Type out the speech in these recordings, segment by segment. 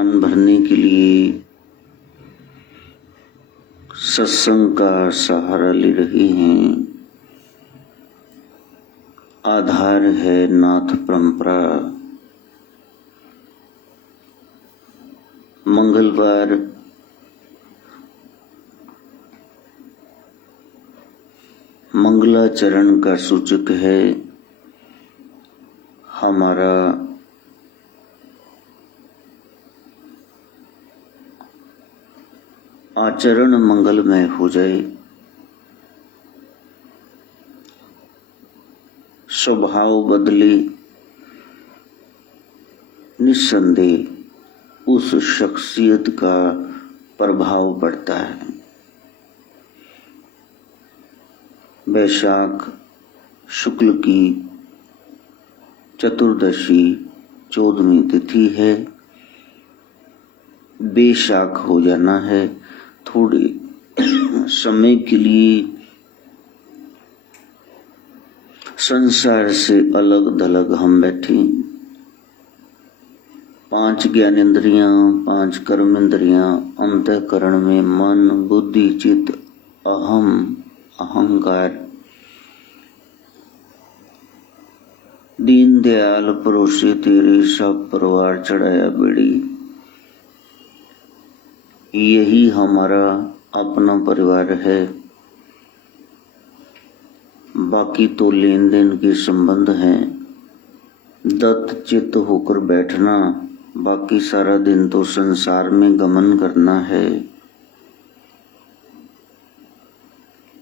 मन भरने के लिए सत्संग का सहारा ले रहे हैं। आधार है नाथ परंपरा। मंगलवार मंगलाचरण का सूचक है। हमारा आचरण मंगलमय हो जाए, स्वभाव बदले, निस्संदेह उस शख्सियत का प्रभाव पड़ता है। वैशाख शुक्ल की चतुर्दशी 14वीं तिथि है। बेशाख हो जाना है। थोड़े समय के लिए संसार से अलग थलग हम बैठे। 5 ज्ञानेंद्रियां, 5 कर्म इंद्रियां, अंतःकरण में मन, बुद्धि, चित्त, अहम, अहंकार, दीन दयाल परोसे तेरे सब परिवार चढ़ाया बेड़ी। यही हमारा अपना परिवार है। बाकी तो लेन देन के संबंध हैं। दत्त चित्त होकर बैठना, बाकी सारा दिन तो संसार में गमन करना है।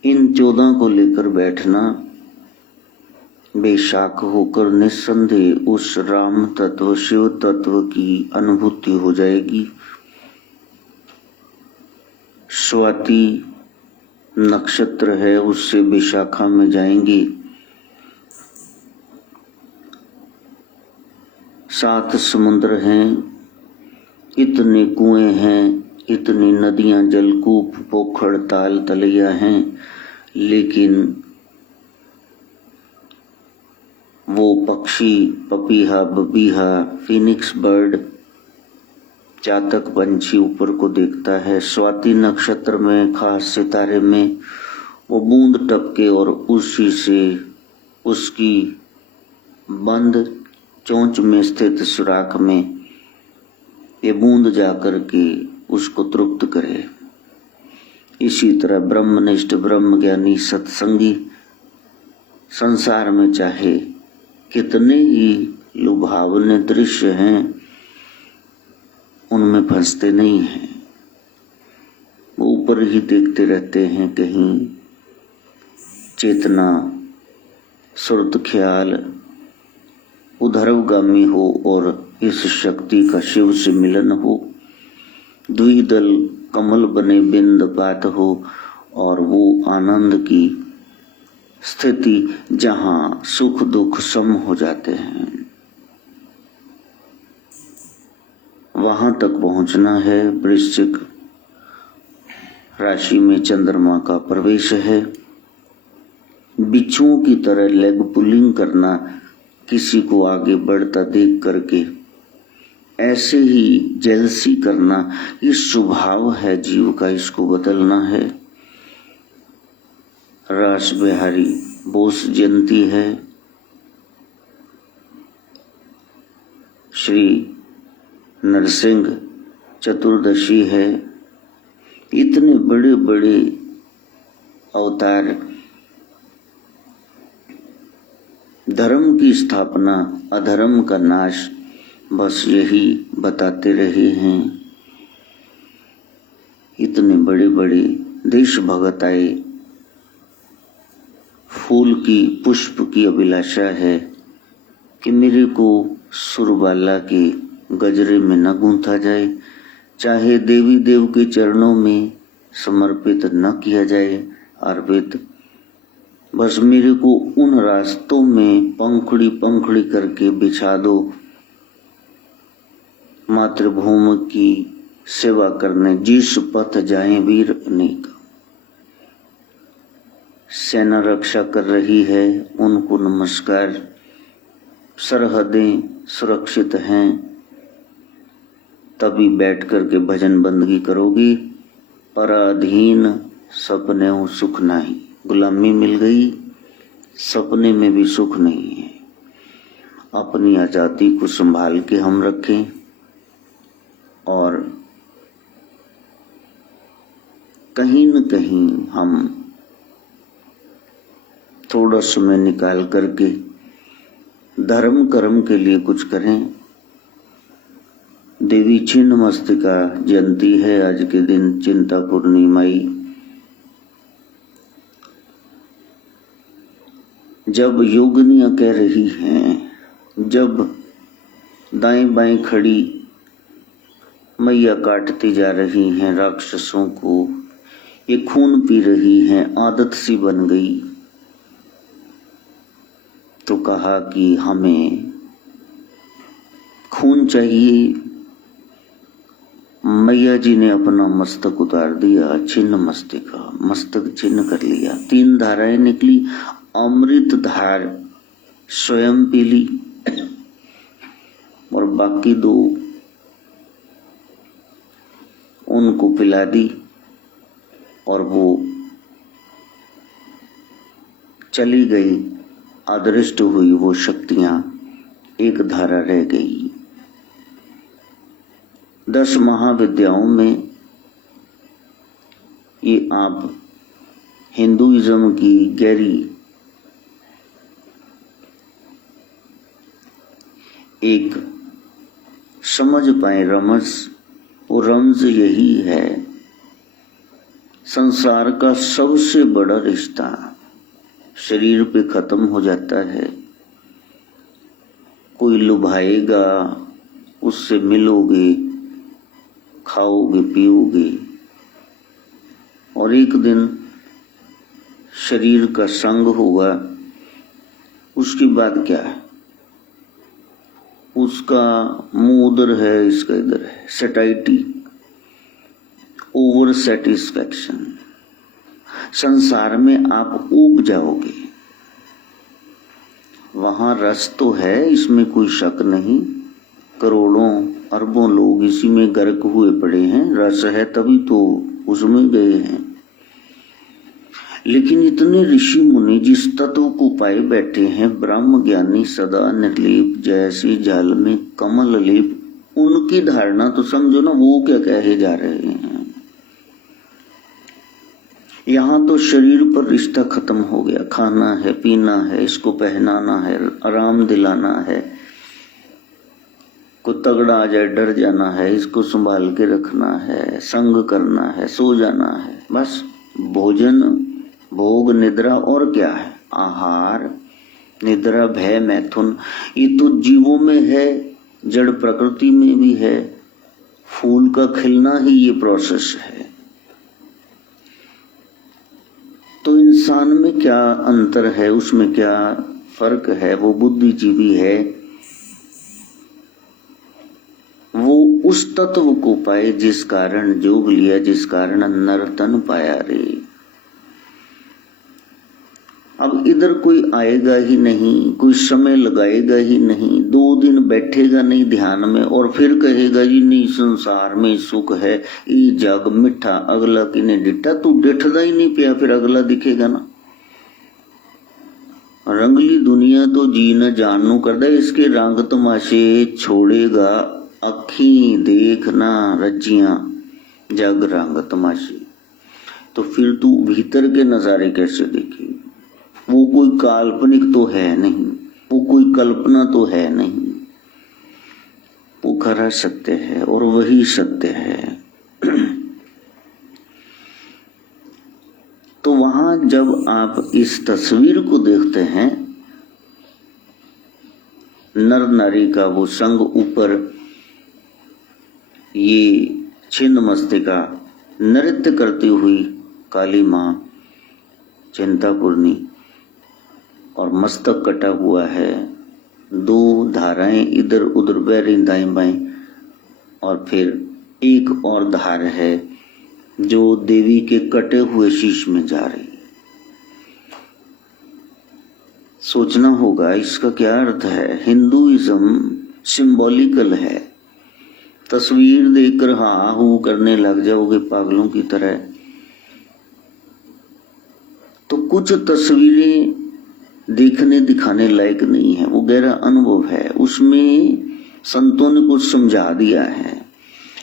इन 14 को लेकर बैठना, बेशाख होकर निस्संदेह उस राम तत्व, शिव तत्व की अनुभूति हो जाएगी। स्वाति नक्षत्र है, उससे विशाखा में जाएंगी। 7 समुद्र हैं, इतने कुएं हैं, इतनी नदियां, जलकूप, पोखर, ताल, तलैया हैं, लेकिन वो पक्षी, पपीहा, बबीहा, फिनिक्स बर्ड, चातक पंछी ऊपर को देखता है। स्वाति नक्षत्र में, खास सितारे में वो बूंद टपके और उसी से उसकी बंद चोंच में स्थित सुराख में ये बूंद जाकर के उसको तृप्त करे। इसी तरह ब्रह्मनिष्ठ, ब्रह्मज्ञानी, सत्संगी संसार में चाहे कितने ही लुभावने दृश्य हैं, उनमें फंसते नहीं हैं। वो ऊपर ही देखते रहते हैं। कहीं चेतना, सुरत ख्याल उधरवगामी हो और इस शक्ति का शिव से मिलन हो, द्विदल कमल बने बिंद पात हो और वो आनंद की स्थिति जहां सुख दुख सम हो जाते हैं, वहां तक पहुंचना है। वृश्चिक राशि में चंद्रमा का प्रवेश है। बिच्छुओं की तरह लेग पुलिंग करना, किसी को आगे बढ़ता देख करके ऐसे ही जेलसी करना, ये स्वभाव है जीव का, इसको बदलना है। रास बिहारी बोस जयंती है। श्री नरसिंह चतुर्दशी है। इतने बड़े बड़े अवतार, धर्म की स्थापना, अधर्म का नाश, बस यही बताते रहे हैं। इतने बड़े बड़े देशभक्त आए। फूल की, पुष्प की अभिलाषा है कि मेरे को सुरबाला के गजरे में न गूंथा जाए, चाहे देवी देव के चरणों में समर्पित न किया जाए अर्पित, बस मेरे को उन रास्तों में पंखुड़ी पंखुड़ी करके बिछा दो, मातृभूमि की सेवा करने जिस पथ जाए वीर अनेक। सेना रक्षा कर रही है, उनको नमस्कार। सरहदें सुरक्षित हैं, तभी बैठ करके भजन बंदगी करोगी। पराधीन सपने हो सुख नहीं, गुलामी मिल गई, सपने में भी सुख नहीं है। अपनी आजादी को संभाल के हम रखें और कहीं न कहीं हम थोड़ा समय निकाल करके धर्म कर्म के लिए कुछ करें। देवी छिन्नमस्तिका जयंती है आज के दिन, चिंतापूर्णी माई। जब योगिनियां कह रही हैं, जब दाएं बाएं खड़ी मैया काटती जा रही हैं राक्षसों को, ये खून पी रही हैं, आदत सी बन गई, तो कहा कि हमें खून चाहिए। मैया जी ने अपना मस्तक उतार दिया, छिन्न मस्तिका, मस्तक छिन्न कर लिया। 3 धाराएं निकली, अमृत धार स्वयं पी ली और बाकी 2 उनको पिला दी और वो चली गई, अदृष्ट हुई वो शक्तियां, 1 धारा रह गई। 10 महाविद्याओं में ये आप हिंदुइज्म की गहरी एक समझ पाए रमज, वो रमज यही है, संसार का सबसे बड़ा रिश्ता शरीर पे खत्म हो जाता है। कोई लुभाएगा, उससे मिलोगे, खाओगे पियोगे, और एक दिन शरीर का संग होगा। उसके बाद क्या है, उसका मुंह उधर है, इसका इधर है, सटाइटी, ओवर सेटिस्फैक्शन। संसार में आप ऊब जाओगे, वहां रस तो है, इसमें कोई शक नहीं, करोड़ों अरबों लोग इसी में गर्क हुए पड़े हैं, रस है तभी तो उसमें गए हैं। लेकिन इतने ऋषि मुनि जिस तत्व को पाए बैठे हैं, ब्रह्म ज्ञानी सदा निर्लेप, जैसे जल में कमल लेप, उनकी धारणा तो समझो ना, वो क्या कहे जा रहे हैं। यहाँ तो शरीर पर रिश्ता खत्म हो गया, खाना है, पीना है, इसको पहनाना है, आराम दिलाना है, को तगड़ा आ जाए डर जाना है, इसको संभाल के रखना है, संग करना है, सो जाना है, बस भोजन भोग निद्रा, और क्या है, आहार निद्रा भय मैथुन। ये तो जीवों में है, जड़ प्रकृति में भी है, फूल का खिलना ही ये प्रोसेस है। तो इंसान में क्या अंतर है, उसमें क्या फर्क है, वो बुद्धिजीवी है, वो उस तत्व को पाए जिस कारण जोग लिया, जिस कारण नर्तन पाया रे। अब इधर कोई आएगा ही नहीं, कोई समय लगाएगा ही नहीं, 2 दिन बैठेगा नहीं ध्यान में और फिर कहेगा जी नहीं संसार में सुख है, ये जग मिठा, अगला किने डिठा, तू डिठदा ही नहीं पिया, फिर अगला दिखेगा ना। रंगली दुनिया तो जी न जानू करदा, इसके रंग तमाशे छोड़ेगा, अखी देखना रज्जियां जग रंग तमाशे, तो फिर तू भीतर के नजारे कैसे देखेगी। वो कोई काल्पनिक तो है नहीं, वो कोई कल्पना तो है नहीं, वो खरा सत्य है और वही सत्य है। तो वहां जब आप इस तस्वीर को देखते हैं, नर नारी का वो संग, ऊपर ये छिन्न मस्तिका नृत्य करती हुई काली मां चिंतापूर्णी, और मस्तक कटा हुआ है, 2 धाराएं इधर उधर बह रही दाएं बाएं, और फिर एक और धार है जो देवी के कटे हुए शीश में जा रही। सोचना होगा इसका क्या अर्थ है। हिंदुइज्म सिंबॉलिकल है, तस्वीर देखकर हाँ हूँ करने लग जाओगे पागलों की तरह। तो कुछ तस्वीरें देखने दिखाने लायक नहीं है, वो गहरा अनुभव है, उसमें संतों ने कुछ समझा दिया है।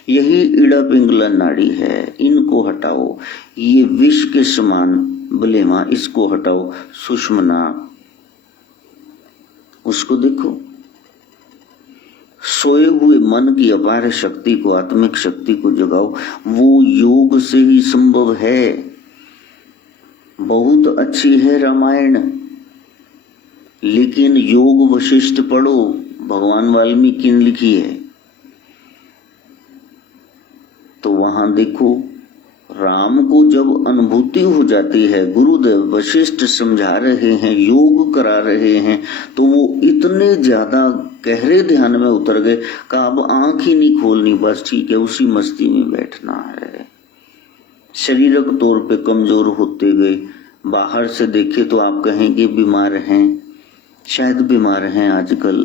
यही इड़ा पिंगला नाड़ी है, इनको हटाओ, ये विष के समान बलेमा, इसको हटाओ, सुषमना उसको देखो। सोए हुए मन की अपार शक्ति को, आत्मिक शक्ति को जगाओ, वो योग से ही संभव है। बहुत अच्छी है रामायण, लेकिन योग वशिष्ठ पढ़ो, भगवान वाल्मीकि ने लिखी है, तो वहां देखो राम को जब अनुभूति हो जाती है, गुरुदेव वशिष्ठ समझा रहे हैं, योग करा रहे हैं, तो वो इतने ज्यादा गहरे ध्यान में उतर गए कि अब आंख ही नहीं खोलनी, बस ठीक है उसी मस्ती में बैठना है। शरीरक तौर पे कमजोर होते गए, बाहर से देखे तो आप कहेंगे बीमार हैं, शायद बीमार हैं आजकल,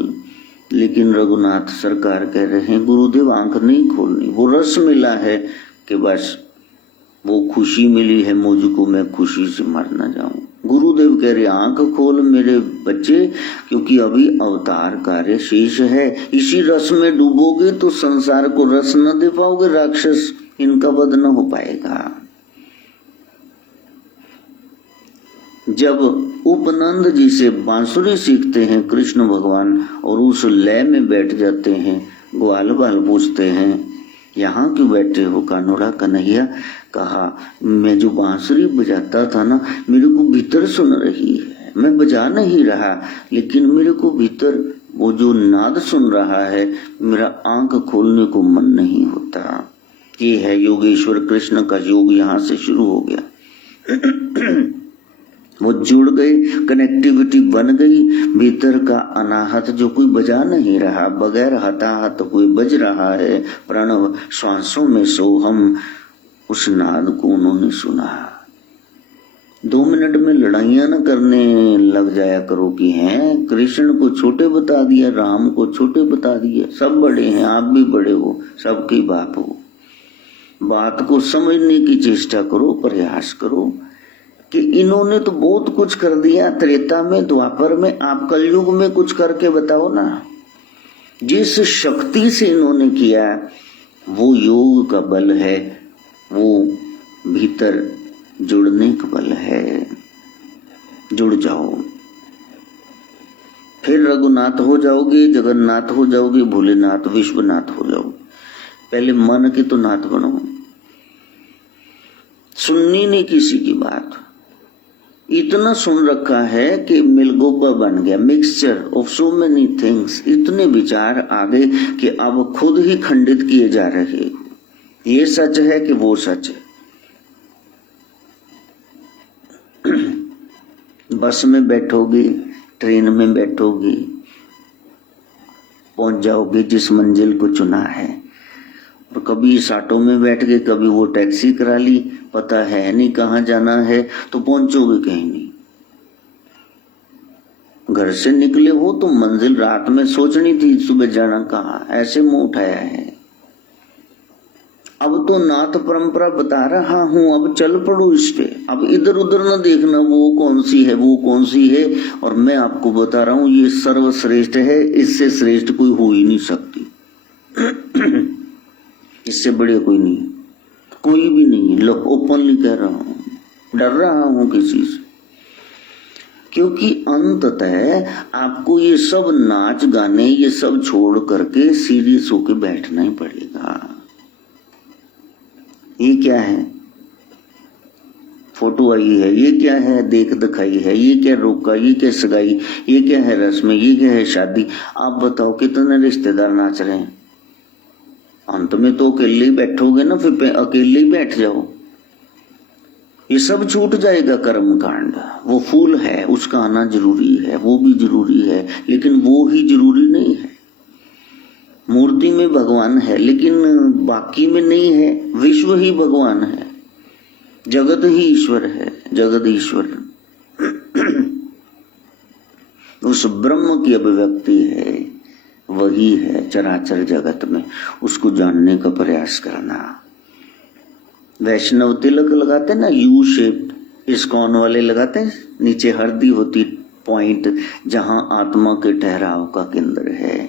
लेकिन रघुनाथ सरकार कह रहे हैं गुरुदेव आंख नहीं खोलनी। वो रस मिला है कि बस वो खुशी मिली है मुझको, मैं खुशी से मर न जाऊं। गुरुदेव कह रहे आंख खोल मेरे बच्चे, क्योंकि अभी अवतार कार्य शेष है। इसी रस में डूबोगे तो संसार को रस न दे पाओगे, राक्षस इनका वध न हो पाएगा। जब उपनंद जी से बांसुरी सीखते हैं कृष्ण भगवान और उस लय में बैठ जाते हैं, ग्वाल बाल पूछते हैं यहाँ क्यों बैठे हो कानोड़ा कन्हैया? कहा मैं जो बांसुरी बजाता था ना, मेरे को भीतर सुन रही है, मैं बजा नहीं रहा, लेकिन मेरे को भीतर वो जो नाद सुन रहा है, मेरा आंख खोलने को मन नहीं होता। ये है योगेश्वर कृष्ण का योग, यहाँ से शुरू हो गया। वो जुड़ गए, कनेक्टिविटी बन गई, भीतर का अनाहत जो कोई बजा नहीं रहा, बगैर हताहत कोई बज रहा है, प्रणव श्वासों में सोहम, उस नाद को उन्होंने सुना। 2 मिनट में लड़ाइयां न करने लग जाया करो कि हैं कृष्ण को छोटे बता दिया, राम को छोटे बता दिया, सब बड़े हैं, आप भी बड़े हो, सबके बाप हो। बात को समझने की चेष्टा करो, प्रयास करो कि इन्होंने तो बहुत कुछ कर दिया त्रेता में, द्वापर में, आप कलयुग में कुछ करके बताओ ना। जिस शक्ति से इन्होंने किया वो योग का बल है, वो भीतर जुड़ने का बल है। जुड़ जाओ, फिर रघुनाथ हो जाओगे, जगन्नाथ हो जाओगे, भोलेनाथ विश्वनाथ हो जाओगे। पहले मन की तो नाथ बनो, सुननी नहीं किसी की बात। इतना सुन रखा है कि मिलगोबा बन गया, mixture of so many things, इतने विचार आ गए कि अब खुद ही खंडित किए जा रहे। ये सच है कि वो सच है। बस में बैठोगे, ट्रेन में बैठोगे, पहुंच जाओगे जिस मंजिल को चुना है, और कभी इस ऑटो में बैठ के, कभी वो टैक्सी करा ली, पता है नहीं कहाँ जाना है, तो पहुंचोगे कहीं नहीं। घर से निकले हो तो मंजिल रात में सोचनी थी, सुबह जाना कहाँ, ऐसे मुंह उठाया है। अब तो नाथ परंपरा बता रहा हूं, अब चल पड़ो इस पे, अब इधर उधर न देखना वो कौन सी है, वो कौन सी है, और मैं आपको बता रहा हूं ये सर्वश्रेष्ठ है, इससे श्रेष्ठ कोई हो ही नहीं सकती। इससे बड़े कोई नहीं, कोई भी नहीं। लो ओपनली कह रहा हूं, डर रहा हूं किसी से, क्योंकि अंततः आपको ये सब नाच गाने ये सब छोड़ करके सीरियस होकर बैठना ही पड़ेगा। ये क्या है, फोटो आई है, ये क्या है, देख दिखाई है, ये क्या रोका, ये क्या सगाई, ये क्या है रस्म, ये क्या है शादी। आप बताओ कितने रिश्तेदार नाच रहे हैं, अंत में तो अकेले ही बैठोगे ना, फिर अकेले ही बैठ जाओ, ये सब छूट जाएगा कर्म कांड। वो फूल है उसका आना जरूरी है, वो भी जरूरी है, लेकिन वो ही जरूरी नहीं है। मूर्ति में भगवान है लेकिन बाकी में नहीं है, विश्व ही भगवान है, जगत ही ईश्वर है, जगत ईश्वर उस ब्रह्म की अभिव्यक्ति है, वही है चराचर जगत में, उसको जानने का प्रयास करना। वैष्णव तिलक लगाते ना, यू शेप, इस्कॉन वाले लगाते हैं, नीचे हरदी होती पॉइंट, जहां आत्मा के ठहराव का केंद्र है।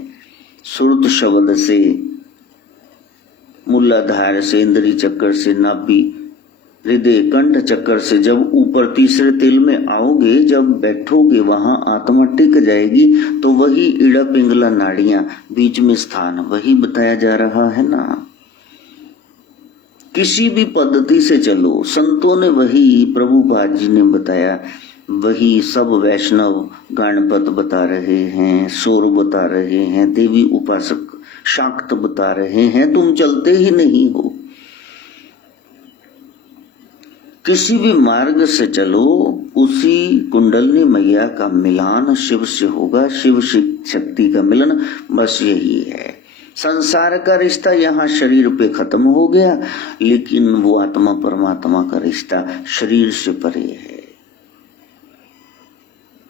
सुरत शब्द से, मूलाधार से, इंद्री चक्कर से, नाभि, हृदय, कंठ चक्कर से जब ऊपर तीसरे तिल में आओगे, जब बैठोगे, वहां आत्मा टिक जाएगी। तो वही इड़ा पिंगला नाड़ियां, बीच में स्थान, वही बताया जा रहा है ना। किसी भी पद्धति से चलो, संतों ने वही, प्रभुपाद जी ने बताया वही, सब वैष्णव गणपत बता रहे हैं, सौर बता रहे हैं, देवी उपासक शाक्त बता रहे हैं, तुम चलते ही नहीं हो। किसी भी मार्ग से चलो, उसी कुंडलनी मैया का मिलान शिव से होगा, शिव शक्ति का मिलन, बस यही है। संसार का रिश्ता यहाँ शरीर पे खत्म हो गया, लेकिन वो आत्मा परमात्मा का रिश्ता शरीर से परे है,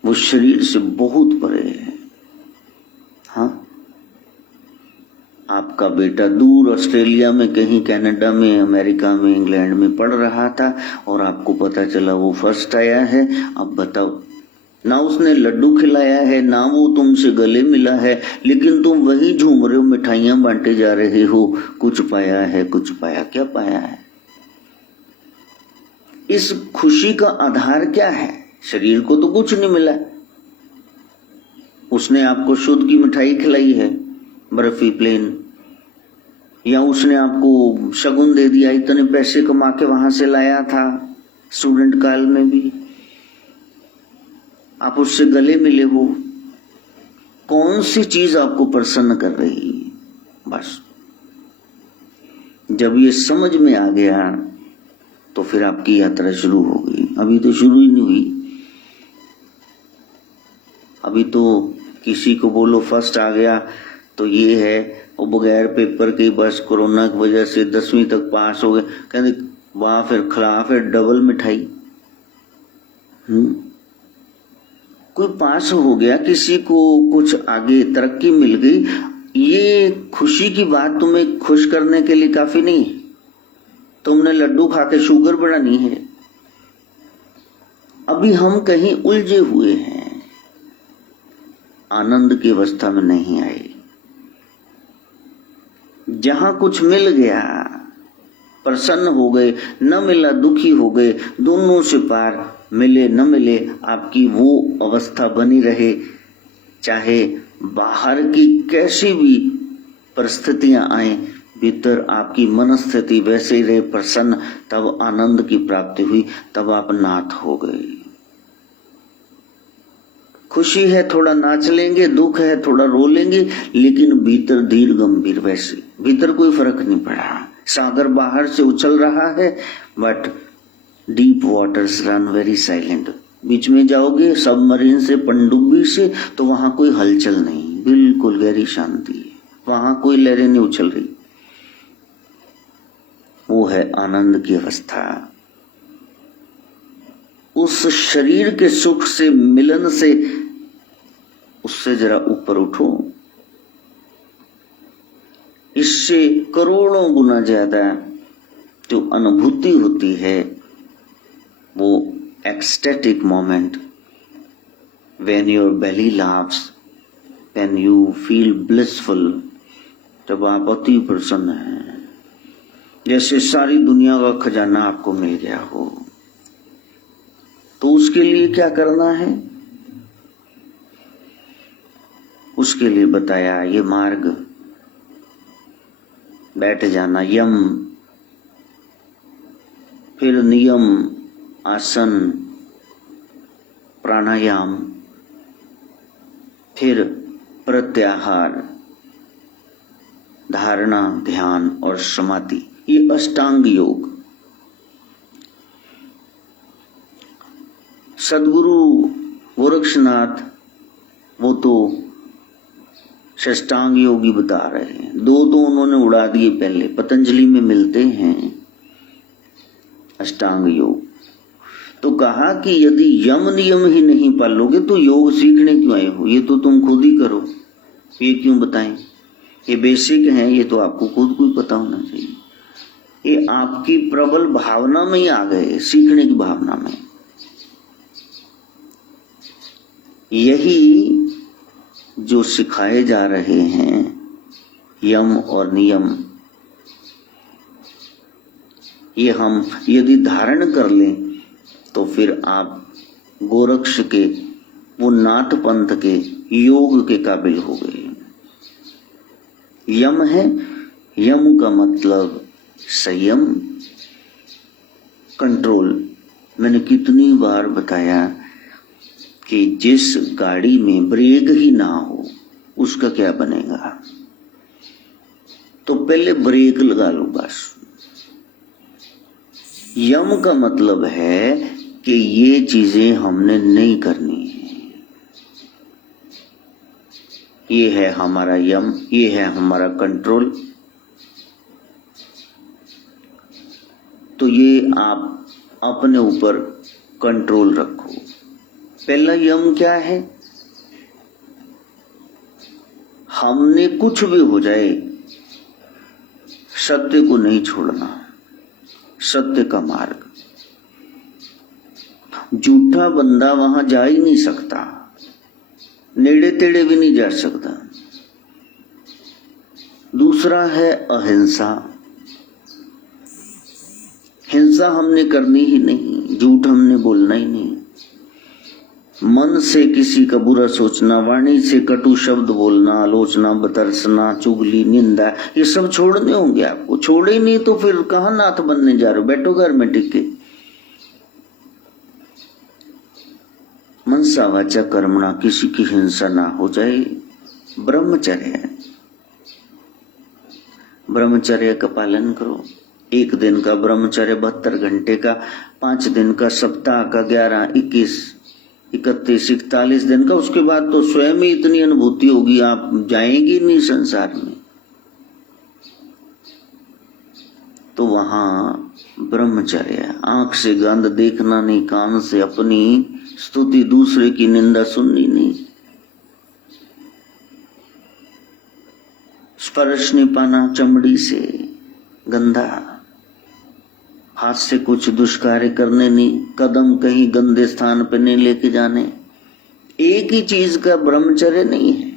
वो शरीर से बहुत परे है। हाँ, आपका बेटा दूर ऑस्ट्रेलिया में, कहीं कनाडा में, अमेरिका में, इंग्लैंड में पढ़ रहा था और आपको पता चला वो फर्स्ट आया है। अब बताओ, ना उसने लड्डू खिलाया है, ना वो तुमसे गले मिला है, लेकिन तुम वही झूम रहे हो, मिठाइयां बांटे जा रहे हो, कुछ पाया है, कुछ पाया, क्या पाया है? इस खुशी का आधार क्या है? शरीर को तो कुछ नहीं मिला, उसने आपको शुद्ध की मिठाई खिलाई है, बर्फी प्लेन, या उसने आपको शगुन दे दिया, इतने पैसे कमा के वहां से लाया था, स्टूडेंट काल में भी आप उससे गले मिले हो। कौन सी चीज आपको प्रसन्न कर रही है? बस जब ये समझ में आ गया तो फिर आपकी यात्रा शुरू हो गई। अभी तो शुरू ही नहीं हुई, अभी तो किसी को बोलो फर्स्ट आ गया तो ये है, और बगैर पेपर के बस कोरोना की वजह से 10वीं तक पास हो गए, कहते वाह, फिर खिलाफ है डबल मिठाई। कोई पास हो गया, किसी को कुछ आगे तरक्की मिल गई, ये खुशी की बात तुम्हें खुश करने के लिए काफी नहीं। तुमने लड्डू खा के शुगर बढ़ानी है। अभी हम कहीं उलझे हुए हैं, आनंद की अवस्था में नहीं आए। जहां कुछ मिल गया प्रसन्न हो गए, न मिला दुखी हो गए, दोनों से पार, मिले न मिले आपकी वो अवस्था बनी रहे, चाहे बाहर की कैसी भी परिस्थितियां आए, भीतर आपकी मनस्थिति वैसे ही रहे, प्रसन्न, तब आनंद की प्राप्ति हुई, तब आप नाथ हो गए। खुशी है थोड़ा नाच लेंगे, दुख है थोड़ा रो लेंगे, लेकिन भीतर धीर गंभीर, वैसे भीतर कोई फर्क नहीं पड़ा। सागर बाहर से उछल रहा है, but deep waters run very silent. बीच में जाओगे सबमरीन से, पनडुब्बी से, तो वहां कोई हलचल नहीं, बिल्कुल गहरी शांति है, वहां कोई लहरें नहीं उछल रही। वो है आनंद की अवस्था। उस शरीर के सुख से, मिलन से, उससे जरा ऊपर उठो। इससे करोड़ों गुना ज्यादा जो अनुभूति होती है, वो ecstatic moment when your belly laughs, when you feel blissful, जब आप अति प्रसन्न हैं, जैसे सारी दुनिया का खजाना आपको मिल गया हो। तो उसके लिए क्या करना है? उसके लिए बताया ये मार्ग, बैठ जाना, यम, फिर नियम, आसन, प्राणायाम, फिर प्रत्याहार, धारणा, ध्यान और समाधि, ये अष्टांग योग। सदगुरु गोरक्षनाथ वो तो षष्टांग योगी बता रहे हैं, दो तो उन्होंने उड़ा दिए पहले, पतंजलि में मिलते हैं अष्टांग योग। तो कहा कि यदि यम नियम ही नहीं पालोगे तो योग सीखने क्यों आए हो, ये तो तुम खुद ही करो। ये क्यों बताएं? ये बेसिक है, ये तो आपको खुद को ही पता होना चाहिए। ये आपकी प्रबल भावना में ही आ गए, सीखने की भावना में। यही जो सिखाए जा रहे हैं यम और नियम, ये हम यदि धारण कर लें तो फिर आप गोरक्ष के, वो नाथ पंथ के योग के काबिल हो गए। यम है, यम का मतलब संयम, कंट्रोल। मैंने कितनी बार बताया कि जिस गाड़ी में ब्रेक ही ना हो उसका क्या बनेगा? तो पहले ब्रेक लगा लो बस। यम का मतलब है कि ये चीजें हमने नहीं करनी है। ये है हमारा यम, ये है हमारा कंट्रोल। तो ये आप अपने ऊपर कंट्रोल रखो। पहला यम क्या है? हमने कुछ भी हो जाए सत्य को नहीं छोड़ना, सत्य का मार्ग। झूठा बंदा वहां जा ही नहीं सकता, नेड़े तेड़े भी नहीं जा सकता। दूसरा है अहिंसा। हिंसा हमने करनी ही नहीं, झूठ हमने बोलना ही नहीं, मन से किसी का बुरा सोचना, वाणी से कटु शब्द बोलना, आलोचना, बतरसना, चुगली, निंदा, ये सब छोड़ने होंगे आपको। छोड़े नहीं तो फिर कहां नाथ बनने जा रहे हो? बैठो घर में टिक के। मनसा वाचा कर्मणा, किसी की हिंसा ना हो जाए। ब्रह्मचर्य, ब्रह्मचर्य का पालन करो। 1 दिन का ब्रह्मचर्य, 72 घंटे का, 5 दिन का, सप्ताह का, 11, 21, 31, 41 दिन का। उसके बाद तो स्वयं ही इतनी अनुभूति होगी, आप जाएंगे नहीं संसार में। तो वहां ब्रह्मचर्य, आंख से गंध देखना नहीं, कान से अपनी स्तुति, दूसरे की निंदा सुननी नहीं, स्पर्श नहीं पाना चमड़ी से गंदा, हाथ से कुछ दुष्कार्य करने नहीं, कदम कहीं गंदे स्थान पे नहीं लेके जाने। एक ही चीज का ब्रह्मचर्य नहीं है।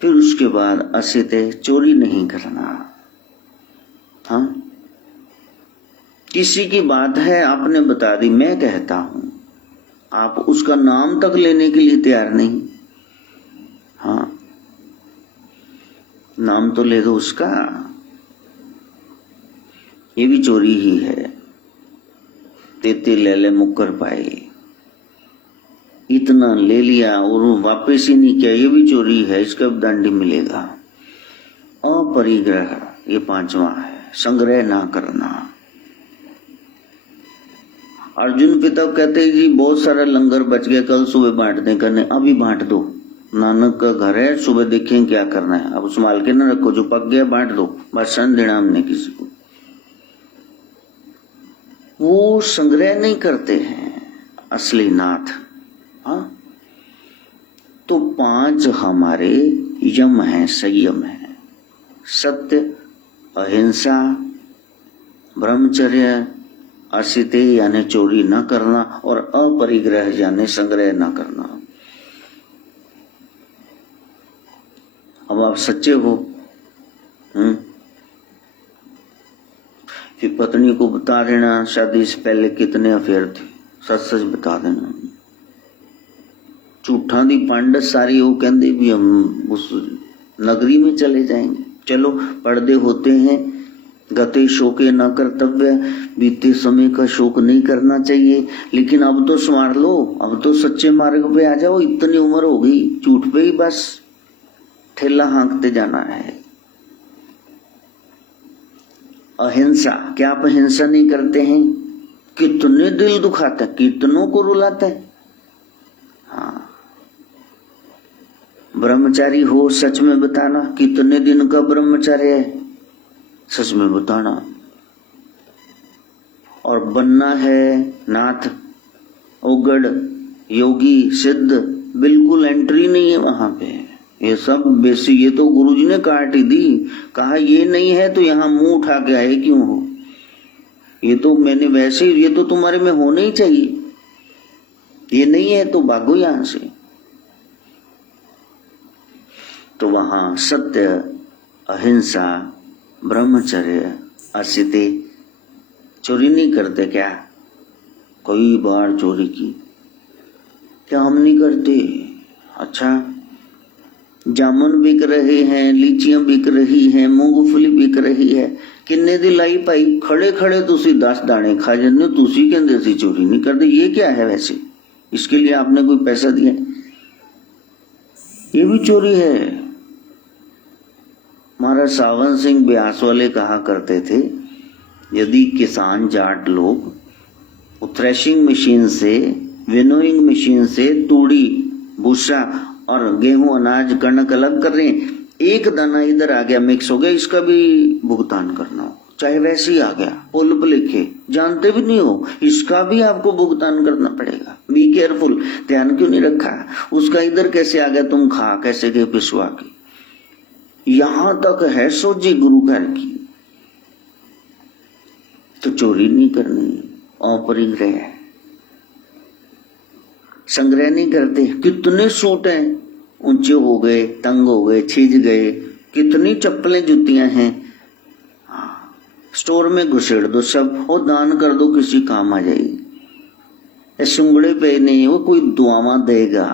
फिर उसके बाद असिते, चोरी नहीं करना। हाँ, किसी की बात है आपने बता दी, मैं कहता हूं, आप उसका नाम तक लेने के लिए तैयार नहीं। हाँ, नाम तो ले दो उसका, ये भी चोरी ही है। तेते ले ले मुक्कर पाए, इतना ले लिया और वापस ही नहीं किया, ये भी चोरी है, इसका भी दंड मिलेगा। अपरिग्रह, ये 5वां है, संग्रह ना करना। अर्जुन पिता कहते हैं जी बहुत सारा लंगर बच गया, कल सुबह बांट दें। करने अभी बांट दो, नानक का घर है, सुबह देखें क्या करना है। अब संभाल के ना रखो, जो पक गया बांट दो, बस सन देना हमने किसी को। वो संग्रह नहीं करते हैं असली नाथ। हाँ, तो 5 हमारे यम है, संयम है। सत्य, अहिंसा, ब्रह्मचर्य, असिते यानी चोरी न करना, और अपरिग्रह यानी संग्रह न करना। अब आप सच्चे हो, फिर पत्नी को बता देना शादी से पहले कितने अफेयर थे, सच सच बता देना। झूठा दी पंडित सारी वो कहते भी हम उस नगरी में चले जाएंगे। चलो, पर्दे होते हैं। गते शोके न कर्तव्य, बीते समय का शोक नहीं करना चाहिए। लेकिन अब तो संवार लो, अब तो सच्चे मार्ग पे आ जाओ। इतनी उम्र हो गई, झूठ पे ही बस ठेला हाँकते जाना है। अहिंसा, क्या आप हिंसा नहीं करते हैं? कितने दिल दुखाते हैं, कितनों को रुलाते हैं। हाँ, ब्रह्मचारी हो, सच में बताना। कितने दिन का ब्रह्मचर्य है, सच में बताना। और बनना है नाथ, उगड़, योगी, सिद्ध, बिल्कुल एंट्री नहीं है वहां पे। ये सब बेसी ये तो गुरुजी ने काट ही दी। कहा ये नहीं है तो यहाँ मुंह उठा के आए क्यों हो? ये तो मैंने वैसे ये तो तुम्हारे में होना ही चाहिए, ये नहीं है तो भागो यहां से। तो वहां सत्य, अहिंसा, ब्रह्मचर्य, अस्थिति, चोरी नहीं करते क्या? कई बार चोरी की, क्या हम नहीं करते? अच्छा, जामुन बिक रहे हैं, लीचियां बिक रही हैं, मूंगफली बिक रही है, किन्ने दी लाई पाई, खड़े खड़े तुसी 10 दाने खा जाने, तुसी कहते सी चोरी नहीं करते। ये क्या है वैसे? इसके लिए आपने कोई पैसा दिया? ये भी चोरी है। महाराज सावन सिंह ब्यास वाले कहा करते थे, यदि किसान जाट लोग थ्रेशिंग मशीन से, विनोइंग मशीन से तूड़ी, भूसा और गेहूं, अनाज, कणक अलग कर रहे हैं, एक दाना इधर आ गया, मिक्स हो गया, इसका भी भुगतान करना हो, चाहे वैसे ही आ गया, पुल पे लिखे, जानते भी नहीं हो, इसका भी आपको भुगतान करना पड़ेगा। Be careful. ध्यान क्यों नहीं रखा? उसका इधर कैसे आ गया, तुम खा कैसे गए पिसवा के? यहां तक है सोची गुरु घर की। तो चोरी नहीं करनी, अपरिग्रह, संग्रह नहीं करते। कितने सूट हैं, ऊंचे हो गए, तंग हो गए, छिज गए, कितनी चप्पलें जुतियां हैं, स्टोर में घुसेड़ दो सब, और दान कर दो, किसी काम आ जाएगी। सुंगड़े पे नहीं, वो कोई दुआवा देगा,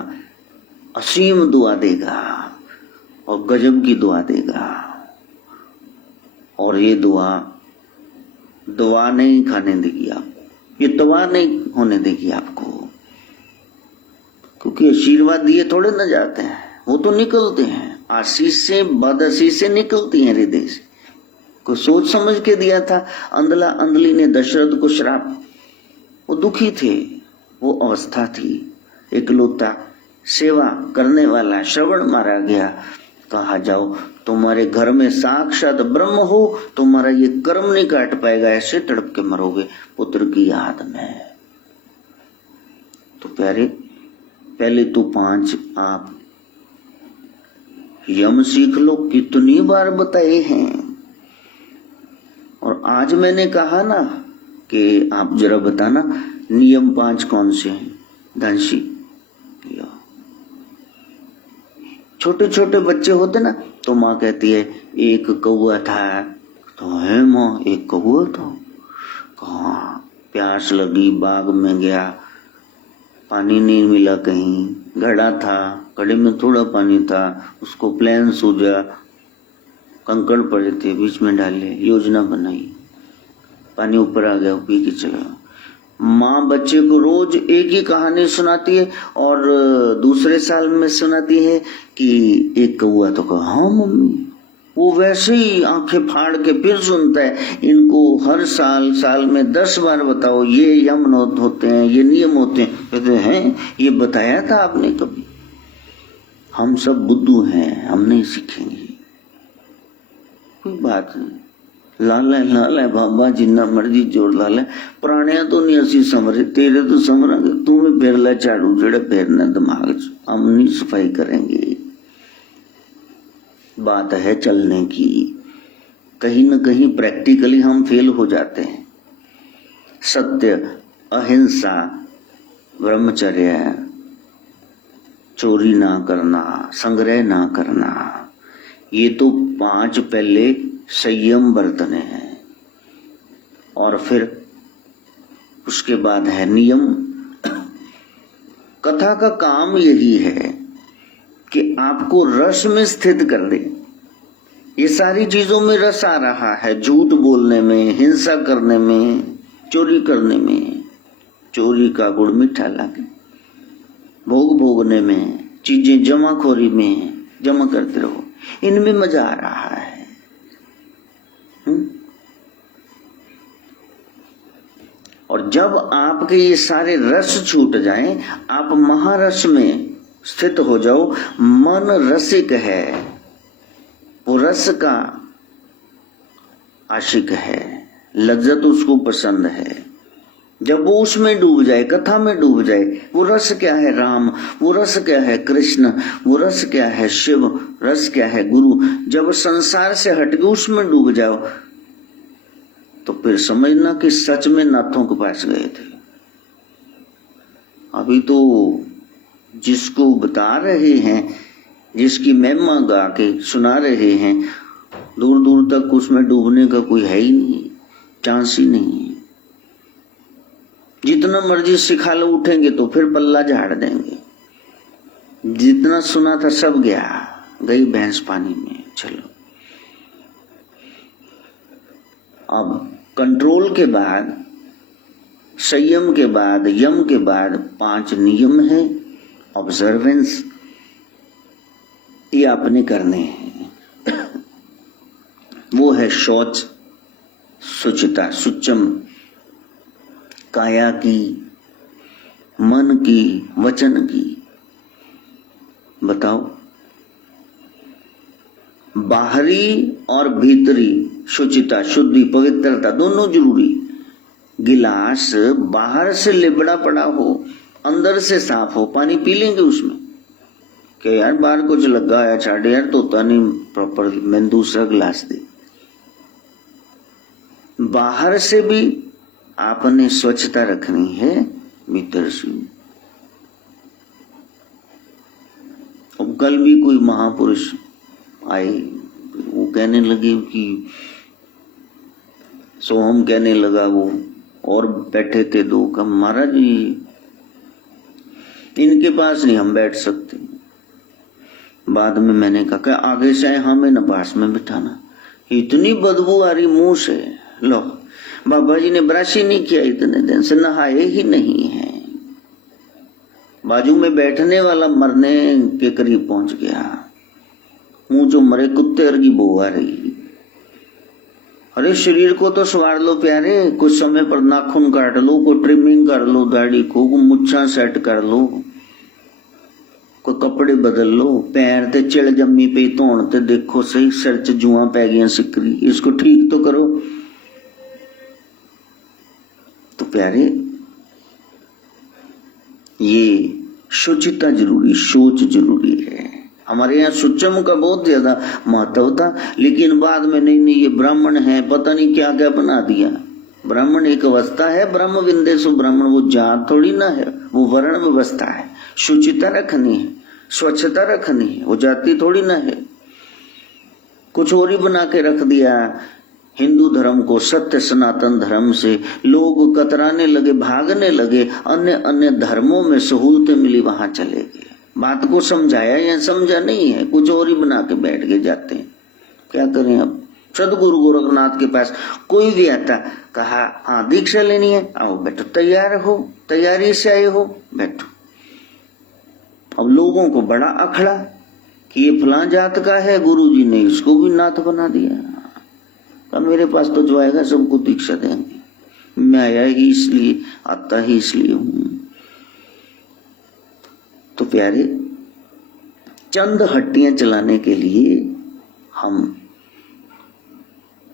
असीम दुआ देगा और गजब की दुआ देगा। और ये दुआ नहीं खाने देगी आपको, ये तवा नहीं होने देगी आपको, क्योंकि आशीर्वाद दिए थोड़े न जाते हैं, वो तो निकलते हैं। आशीष से, बदआशीष से निकलती है हृदय से। कोई सोच समझ के दिया था। अंधला अंधली ने दशरथ को श्राप, वो दुखी थे, वो अवस्था थी। इकलौता सेवा करने वाला श्रवण मारा गया। कहा जाओ तुम्हारे घर में साक्षात ब्रह्म हो, तुम्हारा ये कर्म नहीं काट पाएगा, ऐसे तड़प के मरोगे पुत्र की याद में। तो प्यारे, पहले तो 5 आप यम सीख लो, कितनी बार बताए हैं। और आज मैंने कहा ना कि आप जरा बताना नियम 5 कौन से हैं। धनसी, छोटे छोटे बच्चे होते ना, तो माँ कहती है एक कौआ था, तो है माँ एक कौआ था, कहाँ, प्यास लगी, बाग में गया, पानी नहीं मिला, कहीं घड़ा था, घड़े में थोड़ा पानी था, उसको प्लेन सूझा, कंकड़ पड़े थे, बीच में डाले, योजना बनाई, पानी ऊपर आ गया, पी के चला। माँ बच्चे को रोज एक ही कहानी सुनाती है और दूसरे साल में सुनाती है कि एक कौआ, तो कहा हाँ मम्मी, वो वैसे ही आंखें फाड़ के फिर सुनता है। इनको हर साल में 10 बार बताओ, ये यम होते हैं, ये नियम होते हैं। कहते हैं ये बताया था आपने कभी? हम सब बुद्धू हैं, हम नहीं सीखेंगे। कोई बात नहीं, लाल है बाबा, जिन्ना मर्जी जोर लाल है, पुराने तो नहीं असी समझे, तेरे तो समझांगे, तू भी फेर ला झाड़ू जेड़ा फेरना दिमाग च, हम नहीं सफाई करेंगे। बात है चलने की, कहीं न कहीं प्रैक्टिकली हम फेल हो जाते हैं। सत्य, अहिंसा, ब्रह्मचर्य, चोरी ना करना, संग्रह ना करना, ये तो 5 पहले संयम बरतने हैं। और फिर उसके बाद है नियम। कथा का काम यही है कि आपको रस में स्थित कर दे। ये सारी चीजों में रस आ रहा है, झूठ बोलने में, हिंसा करने में, चोरी करने में, चोरी का गुड़ मीठा लगे, भोग भोगने में, चीजें जमाखोरी में जमा करते रहो, इनमें मजा आ रहा है। और जब आपके ये सारे रस छूट जाएं, आप महारस में स्थित हो जाओ। मन रसिक है, वो रस का आशिक है, लज्जत उसको पसंद है, जब वो उसमें डूब जाए, कथा में डूब जाए, वो रस क्या है राम, वो रस क्या है कृष्ण, वो रस क्या है शिव, रस क्या है गुरु, जब संसार से हट के उसमें डूब जाओ तो फिर समझना कि सच में नाथों के पास गए थे। अभी तो जिसको बता रहे हैं, जिसकी महिमा गा के सुना रहे हैं, दूर दूर तक उसमें डूबने का कोई है ही नहीं, चांस ही नहीं है। जितना मर्जी सिखा लो उठेंगे तो फिर पल्ला झाड़ देंगे। जितना सुना था सब गया, गई भैंस पानी में। चलो, अब कंट्रोल के बाद, संयम के बाद, यम के बाद 5 नियम है, ऑब्जर्वेंस, ये आपने करने हैं। वो है शौच, शुचिता, सुचम, काया की, मन की, वचन की। बताओ, बाहरी और भीतरी शुचिता, शुद्धि, पवित्रता दोनों जरूरी। गिलास बाहर से लिबड़ा पड़ा हो, अंदर से साफ हो, पानी पी लेंगे उसमें कि यार बाहर कुछ लगा या छाड़े यार, तोता नहीं प्रॉपर, मैंने दूसरा गिलास दे। बाहर से भी आपने स्वच्छता रखनी है, भीतर से। अब कल भी कोई महापुरुष आए, वो कहने लगे कि सोहम कहने लगा, वो और बैठे थे 2 का, महाराज जी इनके पास नहीं हम बैठ सकते। बाद में मैंने कहा कि आगे से हमें न पास में बिठाना, इतनी बदबू आ रही मुंह से। लो, बाबा जी ने ब्रश ही नहीं किया, इतने दिन से नहाए ही नहीं है। बाजू में बैठने वाला मरने के करीब पहुंच गया, मुंह जो मरे कुत्ते की बो आ रही। अरे शरीर को तो सवार लो प्यारे, कुछ समय पर नाखून काट लो, को ट्रिमिंग कर लो दाढ़ी को मुच्छा सेट कर लो, कोई कपड़े बदल लो, पैर ते चिड़ जम्मी पे धोन ते देखो सही सिर च जुआ पै गई सिकरी, इसको ठीक तो करो। तो प्यारे, ये शुचिता जरूरी, सोच जरूरी है। हमारे यहाँ सुचम का बहुत ज्यादा महत्व था, लेकिन बाद में नहीं ये ब्राह्मण है, पता नहीं क्या क्या बना दिया। ब्राह्मण एक अवस्था है, ब्रह्म विंदेशु ब्राह्मण, वो जात थोड़ी ना है, वो वर्ण व्यवस्था है। शुचिता रखनी है, स्वच्छता रखनी है, वो जाति थोड़ी ना है। कुछ और ही बना के रख दिया हिंदू धर्म को, सत्य सनातन धर्म से लोग कतराने लगे, भागने लगे, अन्य अन्य धर्मों में सहूलतें मिली वहां चले गए। बात को समझाया या समझा नहीं है, कुछ और ही बना के बैठ के जाते हैं। क्या करें अब? सदगुरु गोरखनाथ के पास कोई भी आता, कहा हाँ दीक्षा लेनी है, आओ बैठो, तैयार हो, तैयारी से आए हो, बैठो। अब लोगों को बड़ा अखड़ा कि ये फलां जात का है, गुरुजी ने इसको भी नाथ बना दिया। कहा मेरे पास तो जो आएगा सबको दीक्षा देंगे, मैं आया ही इसलिए, आता ही इसलिए हूं। तो प्यारे, चंद हट्टियां चलाने के लिए हम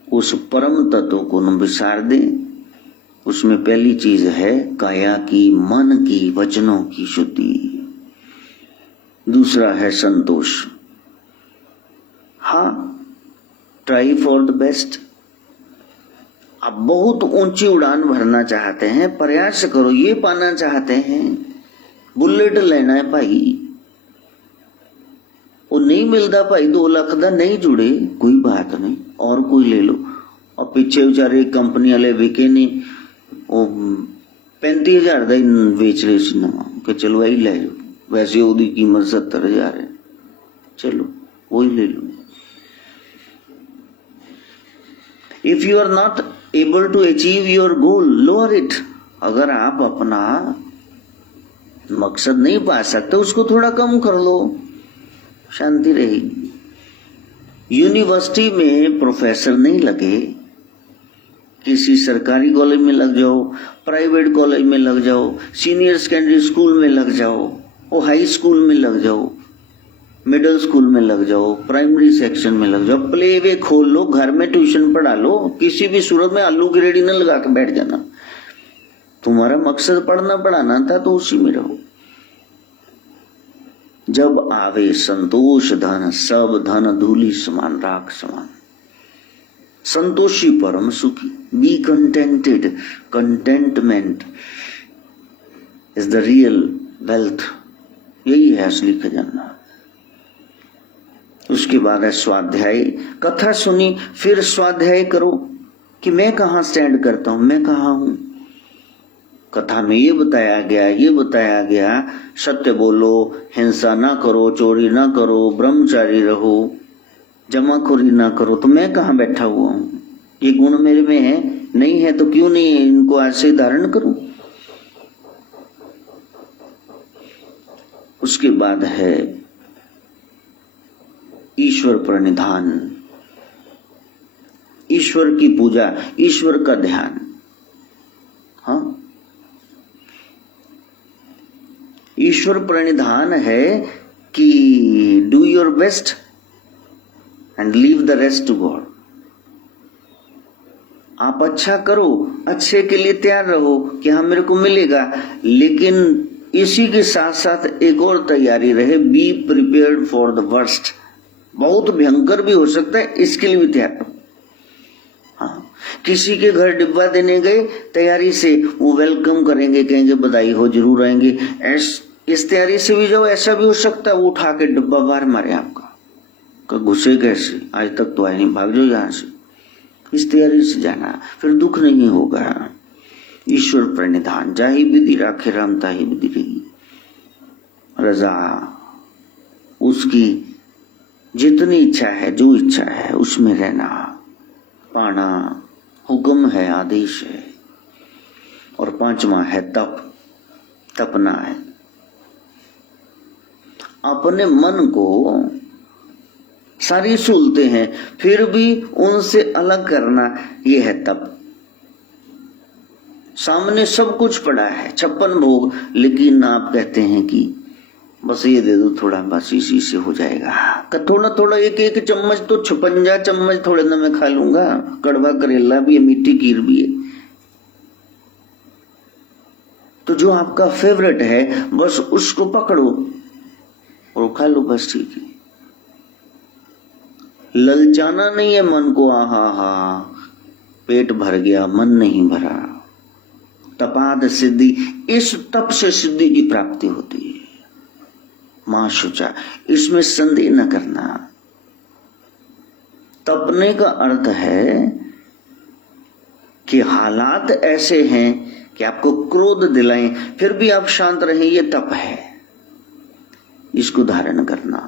उस परम तत्व को न विसार दें। उसमें पहली चीज है काया की, मन की, वचनों की शुद्धि। दूसरा है संतोष। हाँ, ट्राई फॉर द बेस्ट। आप बहुत ऊंची उड़ान भरना चाहते हैं, प्रयास करो, ये पाना चाहते हैं, बुलेट लेना है भाई, वो नहीं मिलता भाई, 2 लाख का नहीं जुड़े, कोई बात नहीं, और कोई ले लो। और पीछे बेचारे कंपनी वाले विके नहीं, वो 35,000 का ही बेच रहे सी नवा, कि चलो यही ले लो, वैसे उसकी कीमत 70,000 है, चलो वही ले लो। If you are not able to achieve your goal, lower it. अगर आप अपना मकसद नहीं पा सकते, उसको थोड़ा कम कर लो, शांति रहेगी। यूनिवर्सिटी में प्रोफेसर नहीं लगे, किसी सरकारी कॉलेज में लग जाओ, प्राइवेट कॉलेज में लग जाओ, सीनियर सेकेंडरी स्कूल में लग जाओ, और हाई स्कूल में लग जाओ, मिडिल स्कूल में लग जाओ, प्राइमरी सेक्शन में लग जाओ, प्ले वे खोल लो, घर में ट्यूशन पढ़ा लो, किसी भी सूरत में आलू की रेडी न लगा के बैठ जाना। तुम्हारा मकसद पढ़ना पढ़ाना था तो उसी में रहो। जब आवे संतोष धन, सब धन धूलि समान, राख समान। संतोषी परम सुखी, be contented. Contentment is the real wealth, यही है असली खजाना। उसके बाद है स्वाध्याय। कथा सुनी, फिर स्वाध्याय करो कि मैं कहां स्टैंड करता हूं, मैं कहां हूं। कथा में ये बताया गया, सत्य बोलो, हिंसा ना करो, चोरी ना करो, ब्रह्मचारी रहो, जमाखोरी ना करो। तो मैं कहां बैठा हुआ हूं? ये गुण मेरे में है नहीं है तो क्यों नहीं इनको ऐसे धारण करूं। उसके बाद है ईश्वर प्रणिधान, ईश्वर की पूजा, ईश्वर का ध्यान। हाँ, ईश्वर प्रणिधान है कि do your best and leave the rest to God. आप अच्छा करो, अच्छे के लिए तैयार रहो कि हाँ मेरे को मिलेगा, लेकिन इसी के साथ साथ एक और तैयारी रहे, be prepared for the worst. बहुत भयंकर भी हो सकता है, इसके लिए भी तैयार रहो। हाँ, किसी के घर डिब्बा देने गए, तैयारी से वो वेलकम करेंगे, कहेंगे बधाई हो, जरूर आएंगे। इस तैयारी से भी जाओ, ऐसा भी हो सकता है वो उठा के डिब्बा बाहर मारे आपका, घुसे कैसे, आज तक तो आए नहीं, भाग जाओ यहां से। इस तैयारी से जाना, फिर दुख नहीं होगा। ईश्वर प्रणिधान, जाही विधि राखे राम ताही विधि रही। रजा, उसकी जितनी इच्छा है, जो इच्छा है उसमें रहना। पाना, हुक्म है, आदेश है। और पांचवा है तप, तपना है। अपने मन को सारी सुलते हैं फिर भी उनसे अलग करना, यह है तप। सामने सब कुछ पड़ा है, 56 भोग, लेकिन आप कहते हैं कि बस ये दे दो थोड़ा, बस इसी से हो जाएगा। थोड़ा थोड़ा एक चम्मच तो 56 चम्मच थोड़े ना मैं खा लूंगा। कड़वा करेला भी है, मीठी खीर भी है। तो जो आपका फेवरेट है बस उसको पकड़ो और खा लो, बस ठीक है। ललचाना नहीं है मन को, आहा पेट भर गया, मन नहीं भरा। तपाद सिद्धि, इस तप से सिद्धि की प्राप्ति होती है। मां शुचा, इसमें संदेह न करना। तपने का अर्थ है कि हालात ऐसे हैं कि आपको क्रोध दिलाएं, फिर भी आप शांत रहें, ये तप है। इसको धारण करना।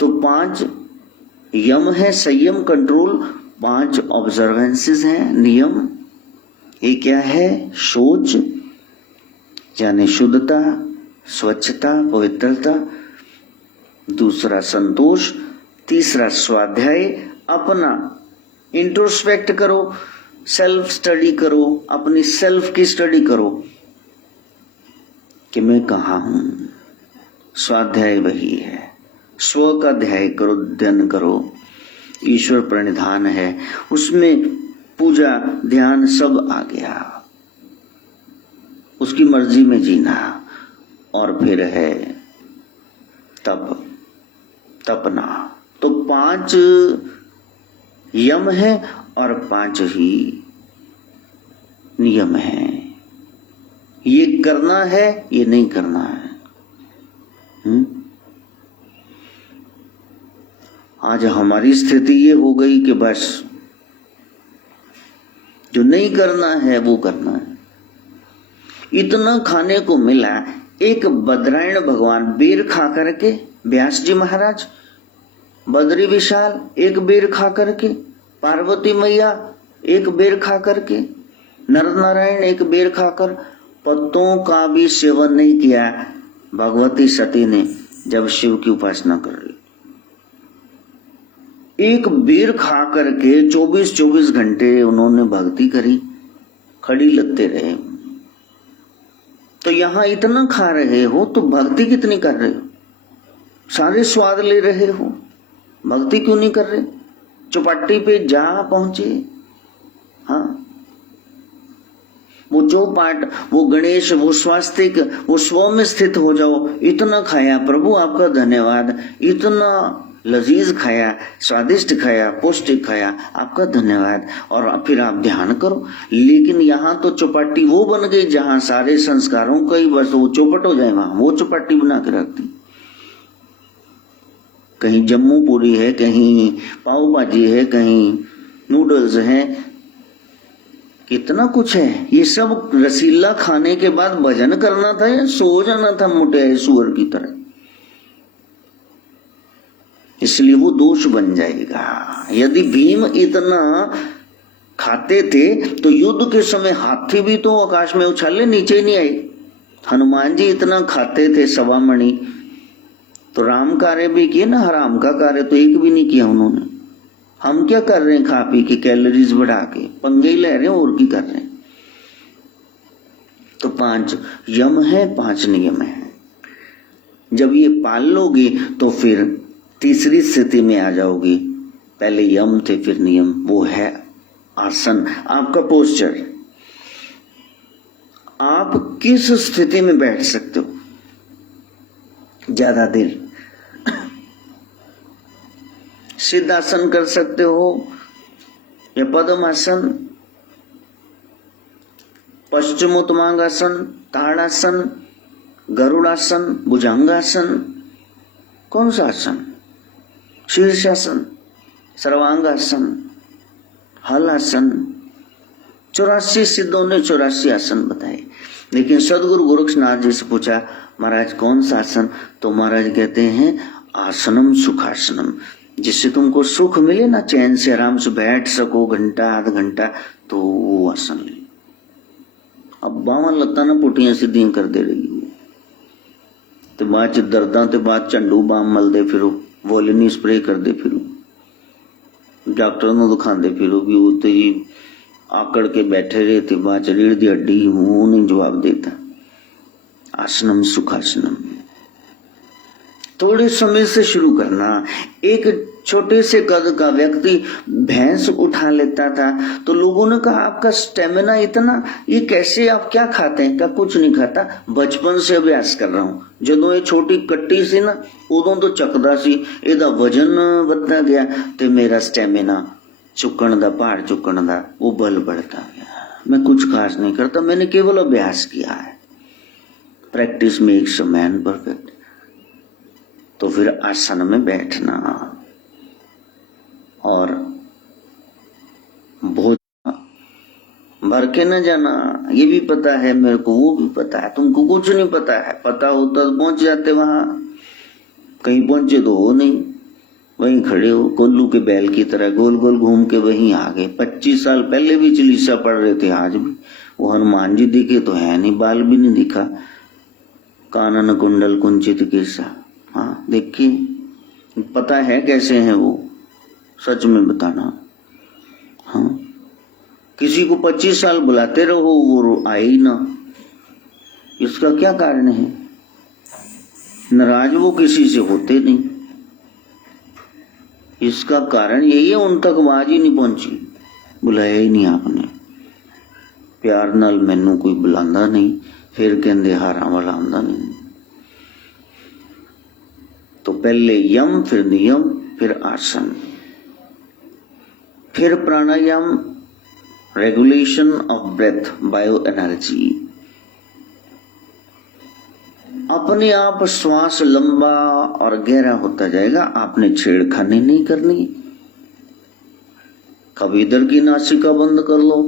तो 5 यम है, संयम, कंट्रोल। 5 ऑब्जर्वेंसेस हैं, नियम। ये क्या है? सोच यानी शुद्धता, स्वच्छता, पवित्रता। दूसरा संतोष। तीसरा स्वाध्याय, अपना इंट्रोस्पेक्ट करो, सेल्फ स्टडी करो, अपनी सेल्फ की स्टडी करो कि मैं कहां हूं। स्वाध्याय वही है, स्व का ध्याय करो, ध्यान करो। ईश्वर प्रणिधान है, उसमें पूजा ध्यान सब आ गया, उसकी मर्जी में जीना। और फिर है तप, तपना। तो 5 यम है और 5 ही नियम है। ये करना है, ये नहीं करना है। आज हमारी स्थिति ये हो गई कि बस जो नहीं करना है वो करना है। इतना खाने को मिला, एक बद्रायण भगवान बेर खा करके, व्यास जी महाराज, बद्री विशाल एक बेर खा करके, पार्वती मैया एक बेर खा करके, नर नारायण एक बेर खाकर, पत्तों का भी सेवन नहीं किया भगवती सती ने जब शिव की उपासना कर रही। एक बेर खा करके 24-24 घंटे उन्होंने भक्ति करी, खड़ी लगते रहे। तो यहां इतना खा रहे हो तो भक्ति कितनी कर रहे हो? सारे स्वाद ले रहे हो, भक्ति क्यों नहीं कर रहे? चौपाटी पे जा पहुंचे, हाँ वो चौपाट, वो गणेश, वो स्वास्तिक, वो स्व में स्थित हो जाओ। इतना खाया प्रभु आपका धन्यवाद, इतना लजीज खाया, स्वादिष्ट खाया, पौष्टिक खाया, आपका धन्यवाद। और फिर आप ध्यान करो। लेकिन यहाँ तो चौपाटी वो बन गई जहाँ सारे संस्कारों का ही बस वो चौपट हो जाए, वहां वो चौपाटी बना के रखती। कहीं जम्मू पूरी है, कहीं पाव भाजी है, कहीं नूडल्स है, कितना कुछ है। ये सब रसीला खाने के बाद भजन करना था या सो जाना था मोटे सुअर की तरह? इसलिए वो दोष बन जाएगा। यदि भीम इतना खाते थे तो युद्ध के समय हाथी भी तो आकाश में उछाले नीचे नहीं आए। हनुमान जी इतना खाते थे सवामणि, तो राम कार्य भी किए ना, हराम का कार्य तो एक भी नहीं किया उन्होंने। हम क्या कर रहे हैं? खा पी के कैलोरीज बढ़ा के पंगे ही ले रहे हैं, और की कर रहे हैं। तो 5 यम है, 5 नियम है। जब ये पाल लोगे तो फिर तीसरी स्थिति में आ जाओगी। पहले यम थे, फिर नियम, वो है आसन, आपका पोस्चर। आप किस स्थिति में बैठ सकते हो ज्यादा देर? सिद्धासन कर सकते हो या पद्मासन, पश्चिमोत्तांगासन, ताड़ासन, गरुड़ासन, भुजंगासन, कौन सा आसन? शीर्षासन, सर्वांगासन, हलासन। 84 सिद्धों ने 84 आसन बताए। लेकिन सदगुरु गोरक्षनाथ जी से पूछा, महाराज कौन सा आसन? तो महाराज कहते हैं आसनम सुखासनम, जिससे तुमको सुख मिले ना, चैन से आराम से बैठ सको घंटा आधा घंटा, तो वो आसन ले। अब बावा लत्ता ना पुटियां सीधियां कर दे रही हो, तो बाद दर्दां ते बाद झंडू बाम मलदे फिरो, वोलिनी स्प्रे करते फिरो, डॉक्टर ਨੂੰ दिखाते फिरो भी वो तो ही आकड़ के बैठे रहे थे, बाद रीढ़ दी हड्डी मुंह नहीं जवाब देता। आसनम सुखासनम थोड़े समय से शुरू करना। एक छोटे से कद का व्यक्ति भैंस उठा लेता था, तो लोगों ने कहा आपका स्टेमिना इतना, ये कैसे, आप क्या खाते हैं? क्या कुछ नहीं खाता, बचपन से अभ्यास कर रहा हूं। ਜਦੋਂ ਇਹ ਛੋਟੀ ਕੱਟੀ ਸੀ ਨਾ, ਉਦੋਂ ਤੋਂ ਚੱਕਦਾ ਸੀ, ਇਹਦਾ ਵਜਨ ਵੱਧਦਾ ਗਿਆ ਤੇ ਮੇਰਾ स्टेमिना चुकन ਦਾ, भार चुकन ਦਾ वो बल बढ़ता गया। मैं कुछ खास नहीं करता, मैंने केवल अभ्यास किया है। Practice makes a man perfect. तो फिर आसन में बैठना और भोजन भर के न जाना। ये भी पता है मेरे को, वो भी पता है, तुमको कुछ नहीं पता है। पता होता तो पहुंच जाते वहां, कहीं पहुंचे तो हो नहीं, वहीं खड़े हो कोल्लू के बैल की तरह गोल गोल घूम के वहीं आ गए। 25 साल पहले भी चालीसा पढ़ रहे थे, आज भी। वो हनुमान जी दिखे तो है नहीं, बाल भी नहीं दिखा, कानन कुंडल कुंचित केसा। हाँ देखिए, पता है कैसे हैं वो, सच में बताना। हाँ, किसी को 25 साल बुलाते रहो वो आए ही ना, इसका क्या कारण है? नाराज वो किसी से होते नहीं, इसका कारण यही है उन तक आवाज ही नहीं पहुंची, बुलाया ही नहीं आपने। प्यार नाल मैनू कोई बुलांदा नहीं, फिर कहंदे हारा वाला आंदा नहीं। तो पहले यम, फिर नियम, फिर आसन, फिर प्राणायाम, regulation of breath, bio energy. अपने आप श्वास लंबा और गहरा होता जाएगा। आपने छेड़खानी नहीं करनी। कभी इधर की नासिका बंद कर लो,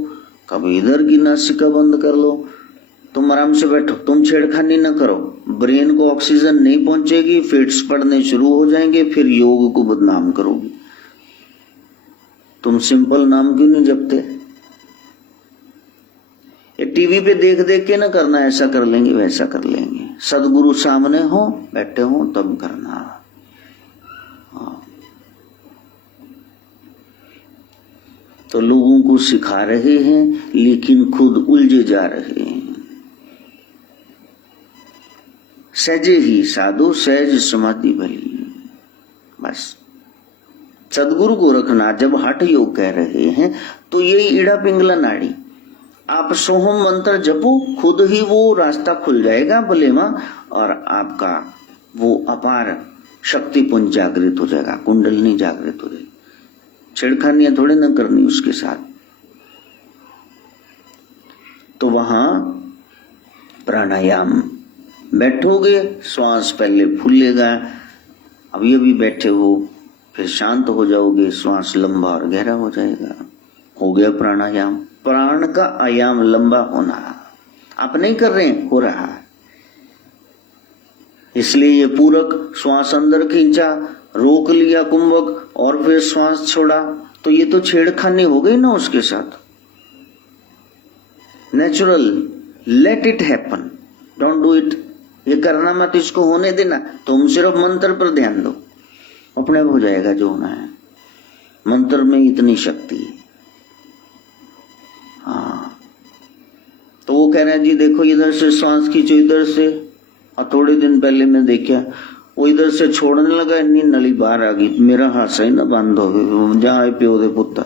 कभी इधर की नासिका बंद कर लो, तुम आराम से बैठो, तुम छेड़खानी ना करो। ब्रेन को ऑक्सीजन नहीं पहुंचेगी, फिट्स पड़ने शुरू हो जाएंगे, फिर योग को बदनाम करोगे। तुम सिंपल नाम क्यों नहीं जपते? ये टीवी पे देख देख के ना करना, ऐसा कर लेंगे वैसा कर लेंगे। सदगुरु सामने हो, बैठे हो, तब करना। हाँ। तो लोगों को सिखा रहे हैं लेकिन खुद उलझे जा रहे हैं। सहजे ही साधु सहज समाधि भली। बस सदगुरु गोरखनाथ जब हठ योग कह रहे हैं तो यही ईड़ा पिंगला नाड़ी, आप सोहम मंत्र जपो, खुद ही वो रास्ता खुल जाएगा बलेमा, और आपका वो अपार शक्तिपुंज जागृत हो जाएगा, कुंडलनी जागृत हो जाएगी। छेड़खानियां थोड़े ना करनी उसके साथ। तो वहां प्राणायाम, बैठोगे श्वास पहले फूलेगा, अभी अभी बैठे हो, फिर शांत हो जाओगे, श्वास लंबा और गहरा हो जाएगा, हो गया प्राणायाम। प्राण का आयाम लंबा होना आप नहीं कर रहे हैं, हो रहा है। इसलिए ये पूरक श्वास अंदर खींचा, रोक लिया कुंभक और फिर श्वास छोड़ा, तो ये तो छेड़खानी हो गई ना उसके साथ। Natural, let it happen, don't do it. ये करना मत, इसको होने देना। तुम सिर्फ मंत्र पर ध्यान दो, अपने हो जाएगा जो होना है। मंत्र में इतनी शक्ति है। हाँ, तो वो कह रहे हैं जी देखो इधर से श्वास खींचो, इधर से, और थोड़े दिन पहले मैं देखा वो इधर से छोड़ने लगा, इतनी नली बाहर आ गई, मेरा हाथ सही ना बंद हो गया, जहां प्यो दे पुत्र।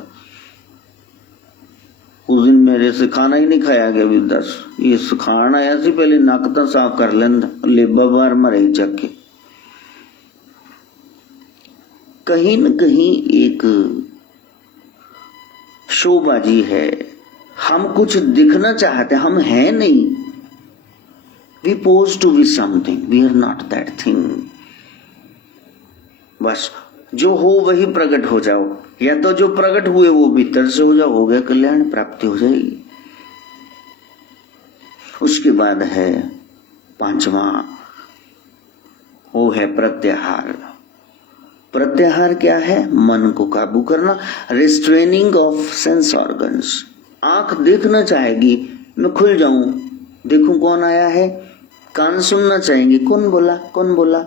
उस दिन मेरे से खाना ही नहीं खाया गया भी, दस ये खाना आया सी, पहले नक तो साफ कर लेंदा, लेबा बार मरे चक के। कहीं न कहीं एक शोबाजी है, हम कुछ दिखना चाहते, हम हैं नहीं। We pose to be something, we are not that thing। बस जो हो वही प्रकट हो जाओ, या तो जो प्रकट हुए वो भीतर से हो जाओ, हो गया, कल्याण प्राप्ति हो जाएगी। उसके बाद है पांचवा, वो है प्रत्याहार। प्रत्याहार क्या है? मन को काबू करना, रिस्ट्रेनिंग ऑफ सेंस ऑर्गन्स। आंख देखना चाहेगी, मैं खुल जाऊं, देखूं कौन आया है। कान सुनना चाहेंगे, कौन बोला कौन बोला।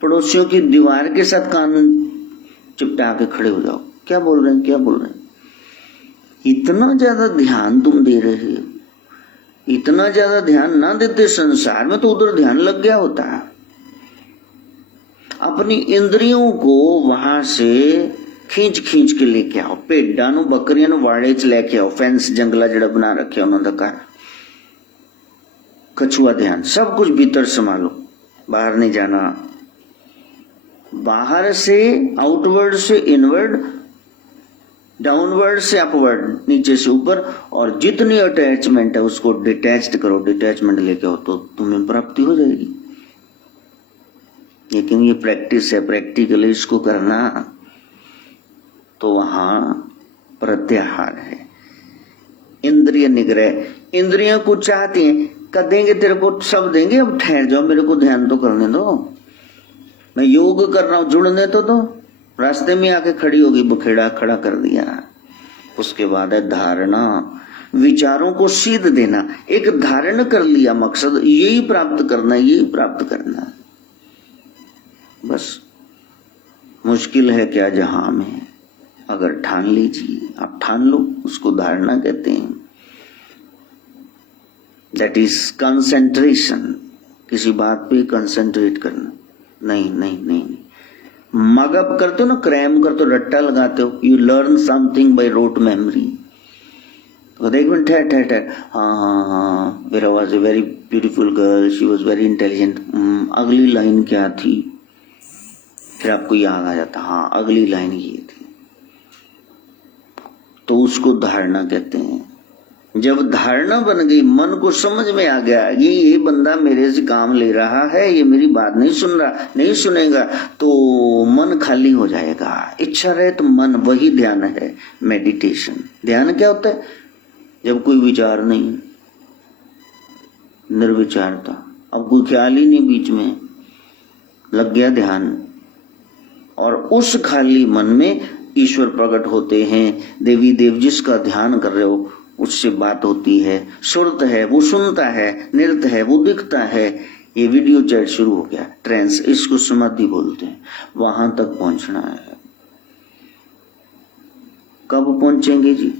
पड़ोसियों की दीवार के साथ कान चिपटा के खड़े हो जाओ, क्या बोल रहे हैं क्या बोल रहे हैं। इतना ज्यादा ध्यान तुम दे रहे हो, इतना ज्यादा ध्यान ना देते संसार में तो उधर ध्यान लग गया होता है। अपनी इंद्रियों को वहां से खींच खींच के लेके आओ, भेड्डा नु बकरियां नु वाड़े च लेके आओ, फेंस जंगला जड़ा बना रखे उन्होंने घर, कछुआ ध्यान, सब कुछ भीतर संभालो, बाहर नहीं जाना। बाहर से आउटवर्ड से इनवर्ड, डाउनवर्ड से अपवर्ड, नीचे से ऊपर, और जितनी अटैचमेंट है उसको डिटैच्ड करो, डिटैचमेंट लेके आओ तो तुम्हें प्राप्ति हो जाएगी। लेकिन ये प्रैक्टिस है, प्रैक्टिकली इसको करना। तो वहां प्रत्याहार है, इंद्रिय निग्रह। इंद्रियों को चाहती हैं, कर देंगे तेरे को, सब देंगे, अब ठहर जाओ, मेरे को ध्यान तो करने दो, मैं योग कर रहा हूं, जुड़ने तो दो। रास्ते में आके खड़ी होगी, बुखेड़ा खड़ा कर दिया। उसके बाद है धारणा, विचारों को सीध देना। एक धारण कर लिया मकसद, यही प्राप्त करना, यही प्राप्त करना। बस मुश्किल है क्या जहां में, अगर ठान लीजिए, आप ठान लो, उसको धारणा कहते हैं। दैट इज कंसेंट्रेशन, किसी बात पे कंसेंट्रेट करना। नहीं नहीं नहीं, मगअप करते हो ना, क्रैम करते हो, रट्टा लगाते हो, you learn something by rote memory. तो देख मिनट, ठहर ठहर ठहर, हाँ, there was a very beautiful girl, she was very intelligent. अगली लाइन क्या थी, फिर आपको याद आ जाता, हाँ अगली लाइन ये थी। तो उसको धारणा कहते हैं। जब धारणा बन गई, मन को समझ में आ गया ये बंदा मेरे से काम ले रहा है, ये मेरी बात नहीं सुन रहा, नहीं सुनेगा, तो मन खाली हो जाएगा। इच्छा रहे तो मन, वही ध्यान है, मेडिटेशन। ध्यान क्या होता है? जब कोई विचार नहीं, निर्विचारता, अब कोई ख्याल ही नहीं, बीच में लग गया ध्यान, और उस खाली मन में ईश्वर प्रकट होते हैं। देवी देव जिसका ध्यान कर रहे हो उससे बात होती है, सुरत है वो सुनता है, नृत्य है वो दिखता है। ये वीडियो चैट शुरू हो गया, ट्रांस, इसको समाधि बोलते हैं। वहां तक पहुंचना है। कब पहुंचेंगे जी?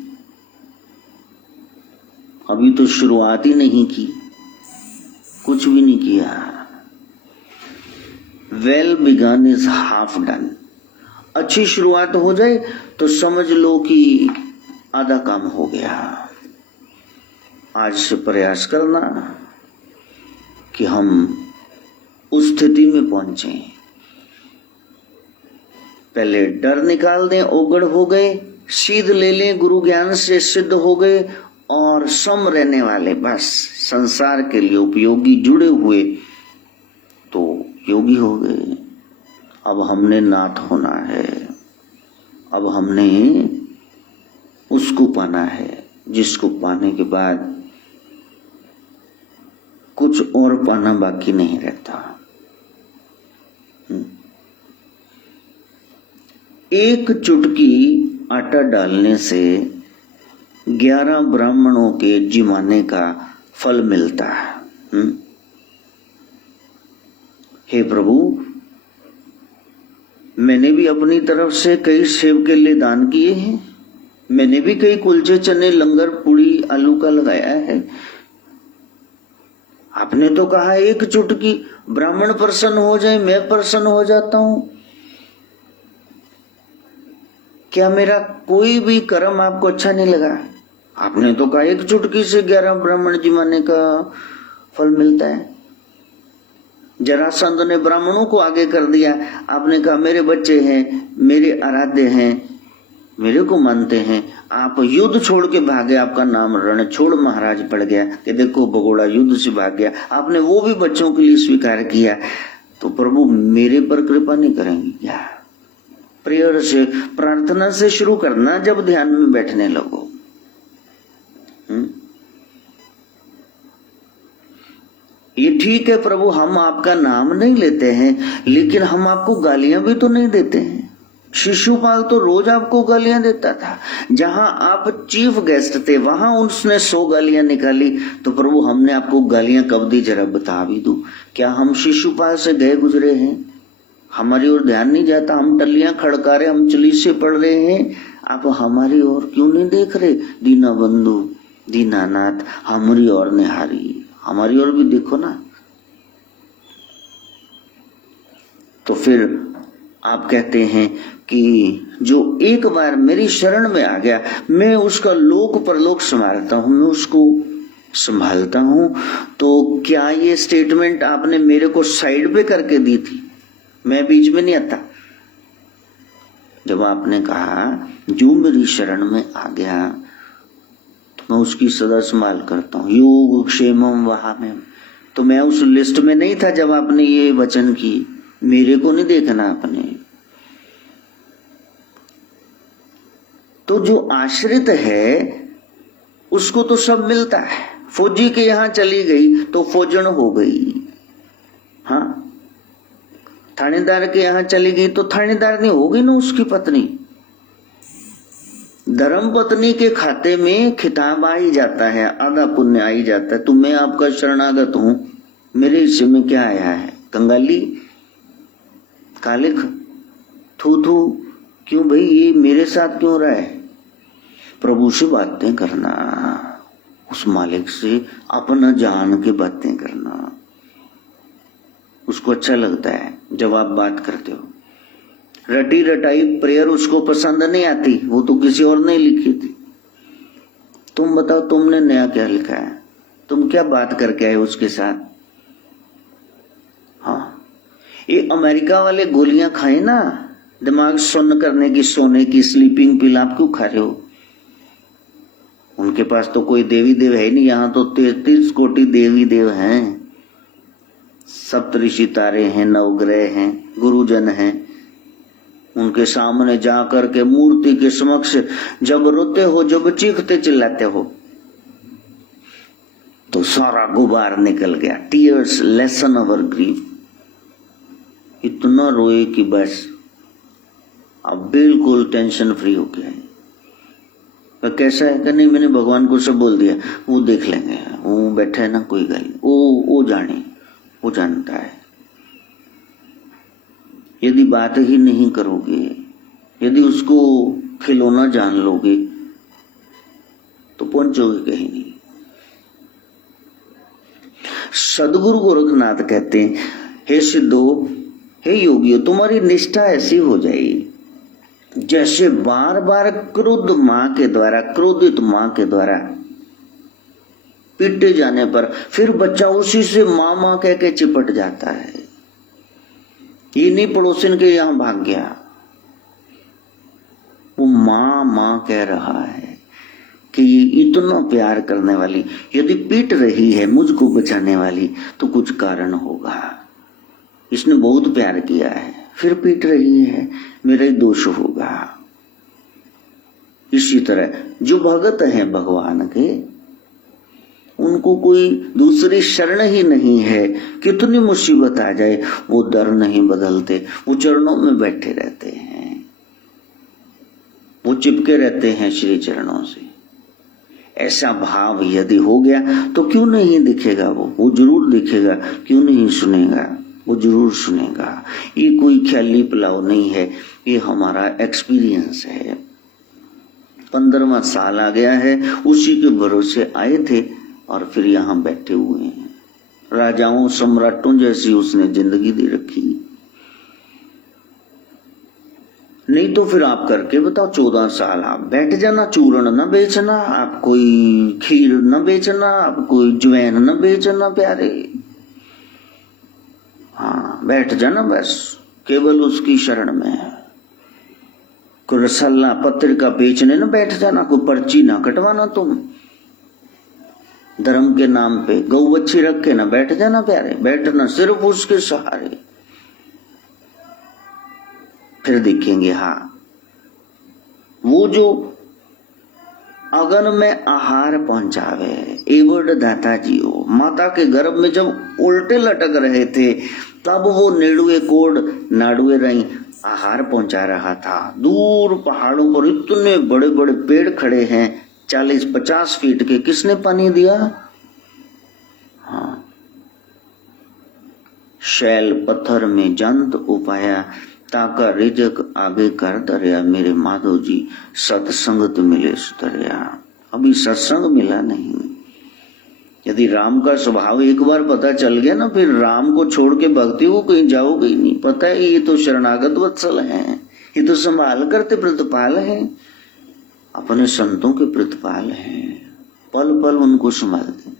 अभी तो शुरुआत ही नहीं की, कुछ भी नहीं किया। Well begun is half done. अच्छी शुरुआत हो जाए तो समझ लो कि आधा काम हो गया। आज से प्रयास करना कि हम उस स्थिति में पहुंचे। पहले डर निकाल दें, ओगड़ हो गए, सीध ले लें, गुरु ज्ञान से सिद्ध हो गए और सम रहने वाले, बस संसार के लिए उपयोगी जुड़े हुए तो योगी हो गए। अब हमने नाथ होना है, अब हमने उसको पाना है जिसको पाने के बाद कुछ और पाना बाकी नहीं रहता। एक चुटकी आटा डालने से 11 ब्राह्मणों के जिमाने का फल मिलता है। हे प्रभु, मैंने भी अपनी तरफ से कई सेब केले दान किए हैं, मैंने भी कई कुलचे चने लंगर पूड़ी आलू का लगाया है। आपने तो कहा एक चुटकी ब्राह्मण प्रसन्न हो जाए, मैं प्रसन्न हो जाता हूं। क्या मेरा कोई भी कर्म आपको अच्छा नहीं लगा? आपने तो कहा एक चुटकी से 11 ब्राह्मण जिमाने का फल मिलता है। जरासंध ने ब्राह्मणों को आगे कर दिया। आपने कहा मेरे बच्चे हैं, मेरे आराध्य हैं, मेरे को मानते हैं। आप युद्ध छोड़ के भागे, आपका नाम रण छोड़ महाराज पड़ गया कि देखो भगोड़ा युद्ध से भाग गया। आपने वो भी बच्चों के लिए स्वीकार किया, तो प्रभु मेरे पर कृपा नहीं करेंगे क्या? प्रेयर से, प्रार्थना से शुरू करना जब ध्यान में बैठने लगो। ये ठीक है प्रभु, हम आपका नाम नहीं लेते हैं, लेकिन हम आपको गालियां भी तो नहीं देते हैं। शिशुपाल तो रोज आपको गालियां देता था। जहां आप चीफ गेस्ट थे वहां उसने 100 गालियां निकाली, तो प्रभु हमने आपको गालियां कब दी, जरा बता भी दो। क्या हम शिशुपाल से गए गुजरे हैं? हमारी ओर ध्यान नहीं जाता, हम टल्लियां खड़का रहे, हम चलीसे पढ़ रहे हैं, आप हमारी ओर क्यों नहीं देख रहे? दीना बंधु दीनानाथ हमारी ओर निहारी, हमारी ओर भी देखो ना। तो फिर आप कहते हैं कि जो एक बार मेरी शरण में आ गया, मैं उसका लोक परलोक संभालता हूं, मैं उसको संभालता हूं। तो क्या ये स्टेटमेंट आपने मेरे को साइड पे करके दी थी? मैं बीच में नहीं आता। जब आपने कहा जो मेरी शरण में आ गया तो मैं उसकी सदा संभाल करता हूं, योग क्षेमम वहाम्यहम्, तो मैं उस लिस्ट में नहीं था जब आपने ये वचन की। मेरे को नहीं देखना आपने। तो जो आश्रित है उसको तो सब मिलता है। फौजी के यहां चली गई तो फौजन हो गई, हाँ। थानेदार के यहां चली गई तो थानेदार नहीं होगी ना उसकी पत्नी। धर्म पत्नी के खाते में खिताब आ ही जाता है, आधा पुण्य आ ही जाता है। तो मैं आपका शरणागत हूं, मेरे हिस्से में क्या आया है? कंगाली, कालिख, थू थू, क्यों भाई ये मेरे साथ क्यों रहा है? प्रभु से बातें करना, उस मालिक से अपना जान के बातें करना, उसको अच्छा लगता है जब आप बात करते हो। रटी रटाई प्रेयर उसको पसंद नहीं आती, वो तो किसी और ने लिखी थी। तुम बताओ तुमने नया क्या लिखा है? तुम क्या बात करके आए उसके साथ? हाँ, ये अमेरिका वाले गोलियां खाए ना दिमाग सुन्न करने की, सोने की, स्लीपिंग पिल, आप क्यों खा रहे हो? उनके पास तो कोई देवी देव है नहीं, यहाँ तो 33 कोटि देवी देव हैं, सप्तऋषि तारे हैं, नवग्रह हैं, गुरुजन हैं। उनके सामने जाकर के मूर्ति के समक्ष जब रोते हो, जब चीखते चिल्लाते हो, तो सारा गुबार निकल गया। टीयर्स लेसन अवर ग्रीफ। इतना रोए कि बस अब बिल्कुल टेंशन फ्री हो गया है। कैसा है कि नहीं, मैंने भगवान को सब बोल दिया, वो देख लेंगे, वो बैठा है ना, कोई गल, वो जाने, वो जानता है। यदि बात ही नहीं करोगे, यदि उसको खिलौना जान लोगे तो पहुंचोगे कहीं नहीं। सदगुरु गोरखनाथ कहते हैं, हे सिद्धो, हे योगियो, तुम्हारी निष्ठा ऐसी हो जाएगी जैसे बार बार क्रोधित मां के द्वारा पीटे जाने पर फिर बच्चा उसी से माँ माँ कह के चिपट जाता है। ये नहीं पड़ोसिन के यहां भाग गया, वो माँ माँ कह रहा है कि इतना प्यार करने वाली यदि पीट रही है मुझको बचाने वाली तो कुछ कारण होगा, इसने बहुत प्यार किया है फिर पीट रही है, मेरा ही दोष होगा। इसी तरह जो भगत हैं भगवान के, उनको कोई दूसरी शरण ही नहीं है, कितनी मुसीबत आ जाए वो दर नहीं बदलते, वो चरणों में बैठे रहते हैं, वो चिपके रहते हैं श्री चरणों से। ऐसा भाव यदि हो गया तो क्यों नहीं दिखेगा, वो जरूर दिखेगा, क्यों नहीं सुनेगा, वो जरूर सुनेगा। ये कोई ख्याली पुलाव नहीं है, ये हमारा एक्सपीरियंस है। 15वां साल आ गया है, उसी के भरोसे आए थे और फिर यहां बैठे हुए हैं। राजाओं सम्राटों जैसी उसने जिंदगी दे रखी। नहीं तो फिर आप करके बताओ, 14 साल आप बैठ जाना, चूरण न बेचना, आप कोई खीर न बेचना, आप कोई ज्वैन न बेचना प्यारे, हाँ बैठ जाना बस, केवल उसकी शरण में। कोई रसल्ला पत्रिका बेचने न बैठ जाना, कोई पर्ची ना कटवाना, तुम धर्म के नाम पे गौ बच्ची रख के ना बैठ जाना प्यारे, बैठना सिर्फ उसके सहारे। फिर देखेंगे, हाँ वो जो अगन में आहार पहुंचावे, एवड दाता जी हो, माता के गर्भ में जब उल्टे लटक रहे थे तब वो नेड़ुए कोड नाड़ुए रही आहार पहुंचा रहा था। दूर पहाड़ों पर इतने बड़े बड़े पेड़ खड़े हैं 40-50 फीट के, किसने पानी दिया? हाँ, शैल पत्थर में जंत उपाया, ताका रिजक आगे कर दरिया, मेरे माधव जी सत्संगत मिले सुतरिया। अभी सत्संग मिला नहीं। यदि राम का स्वभाव एक बार पता चल गया ना, फिर राम को छोड़ के भक्ति को कहीं जाओगे ही नहीं। पता है ये तो शरणागत वत्सल हैं, ये तो संभाल करते प्रतिपाल हैं, अपने संतों के प्रतिपाल हैं, पल पल उनको संभालते।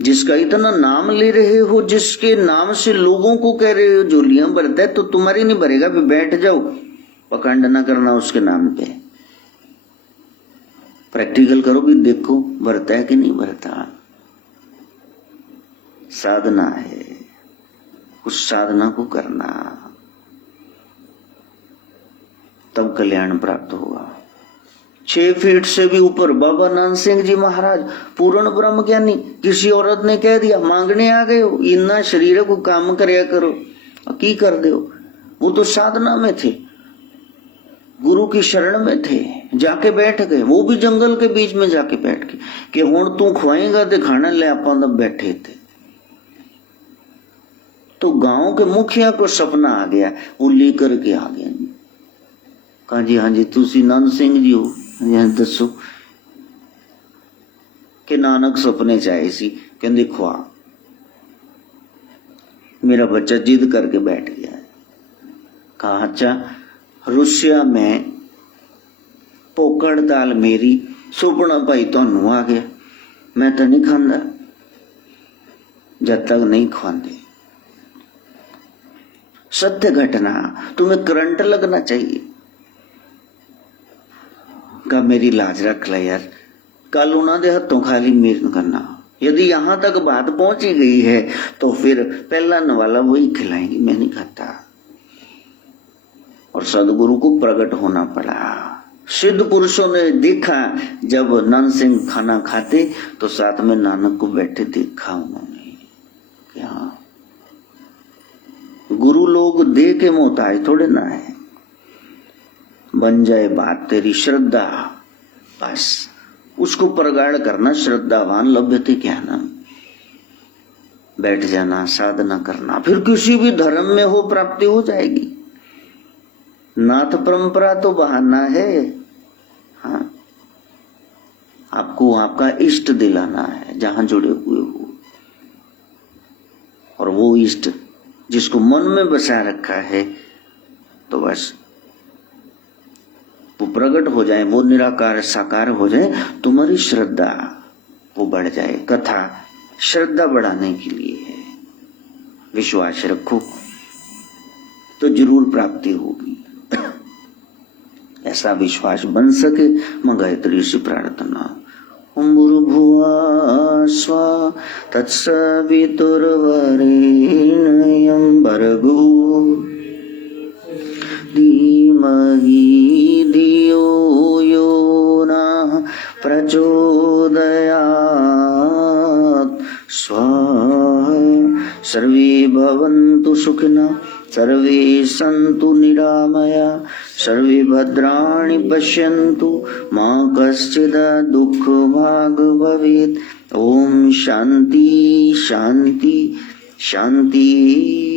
जिसका इतना नाम ले रहे हो, जिसके नाम से लोगों को कह रहे हो झोलियां भरता है, तो तुम्हारी नहीं भरेगा, फिर बैठ जाओ, पखंड ना करना उसके नाम पे। प्रैक्टिकल करो भी, देखो भरता है कि नहीं भरता। साधना है, उस साधना को करना, तब कल्याण प्राप्त होगा। 6 फीट से भी ऊपर बाबा नानक सिंह जी महाराज पूर्ण ब्रह्म ज्ञानी, किसी औरत ने कह दिया मांगने आ गए हो, इन्ना शरीर को काम करया करो, की कर दो। वो तो साधना में थे, गुरु की शरण में थे, जाके बैठ गए, वो भी जंगल के बीच में जाके बैठ के कि हुण तू खुआएगा ते खाना ले, आप बैठे थे। तो गांव के मुखिया को सपना आ गया, वो लेकर के आ गया। कहा जी हाँ जी तुसी नानक सिंह जी हो? दसो कि नानक सपने चाहे सी, कहते खुआ। मेरा बच्चा जिद करके बैठ गया। कहा अच्छा रुसिया में पोकड़ दाल मेरी, सुपना भाई थानू आ गया, मैं तो नहीं खांदा जब तक नहीं खुआंदे। सत्य घटना, तुम्हें करंट लगना चाहिए। का मेरी लाज रख ला यार, कल उन्होंने हाथों खाली मेर करना। यदि यहां तक बात पहुंची गई है तो फिर पहला नवाला वही खिलाएंगे, मैं नहीं खाता। और सदगुरु को प्रकट होना पड़ा। सिद्ध पुरुषों ने देखा, जब नानक सिंह खाना खाते तो साथ में नानक को बैठे देखा उन्होंने। क्या गुरु लोग दे के मोहताज थोड़े ना है। बन जाए बात तेरी श्रद्धा, बस उसको प्रगाढ़ करना, श्रद्धावान लभ्यते ज्ञानम, बैठ जाना, साधना करना, फिर किसी भी धर्म में हो प्राप्ति हो जाएगी। नाथ परंपरा तो बहाना है, हाँ आपको आपका इष्ट दिलाना है जहां जुड़े हुए हो, और वो इष्ट जिसको मन में बसा रखा है तो बस वो प्रकट हो जाए, वो निराकार साकार हो जाए, तुम्हारी श्रद्धा वो बढ़ जाए। कथा श्रद्धा बढ़ाने के लिए है। विश्वास रखो तो जरूर प्राप्ति होगी। ऐसा विश्वास बन सके, मैं गायत्री से प्रार्थना। ओम भूर्भुवः स्वः तत्सवितुर्वरेण्यं भर्गो धीमहि धियो यो नः प्रचोदयात्। स्वाहा। सर्वे भवन्तु सुखिनः, सर्वे सन्तु निरामया, सर्वे भद्राणि पश्यन्तु, मा कश्चित् दुःखभाग् भवेत्। ओम शांति शांति शांति।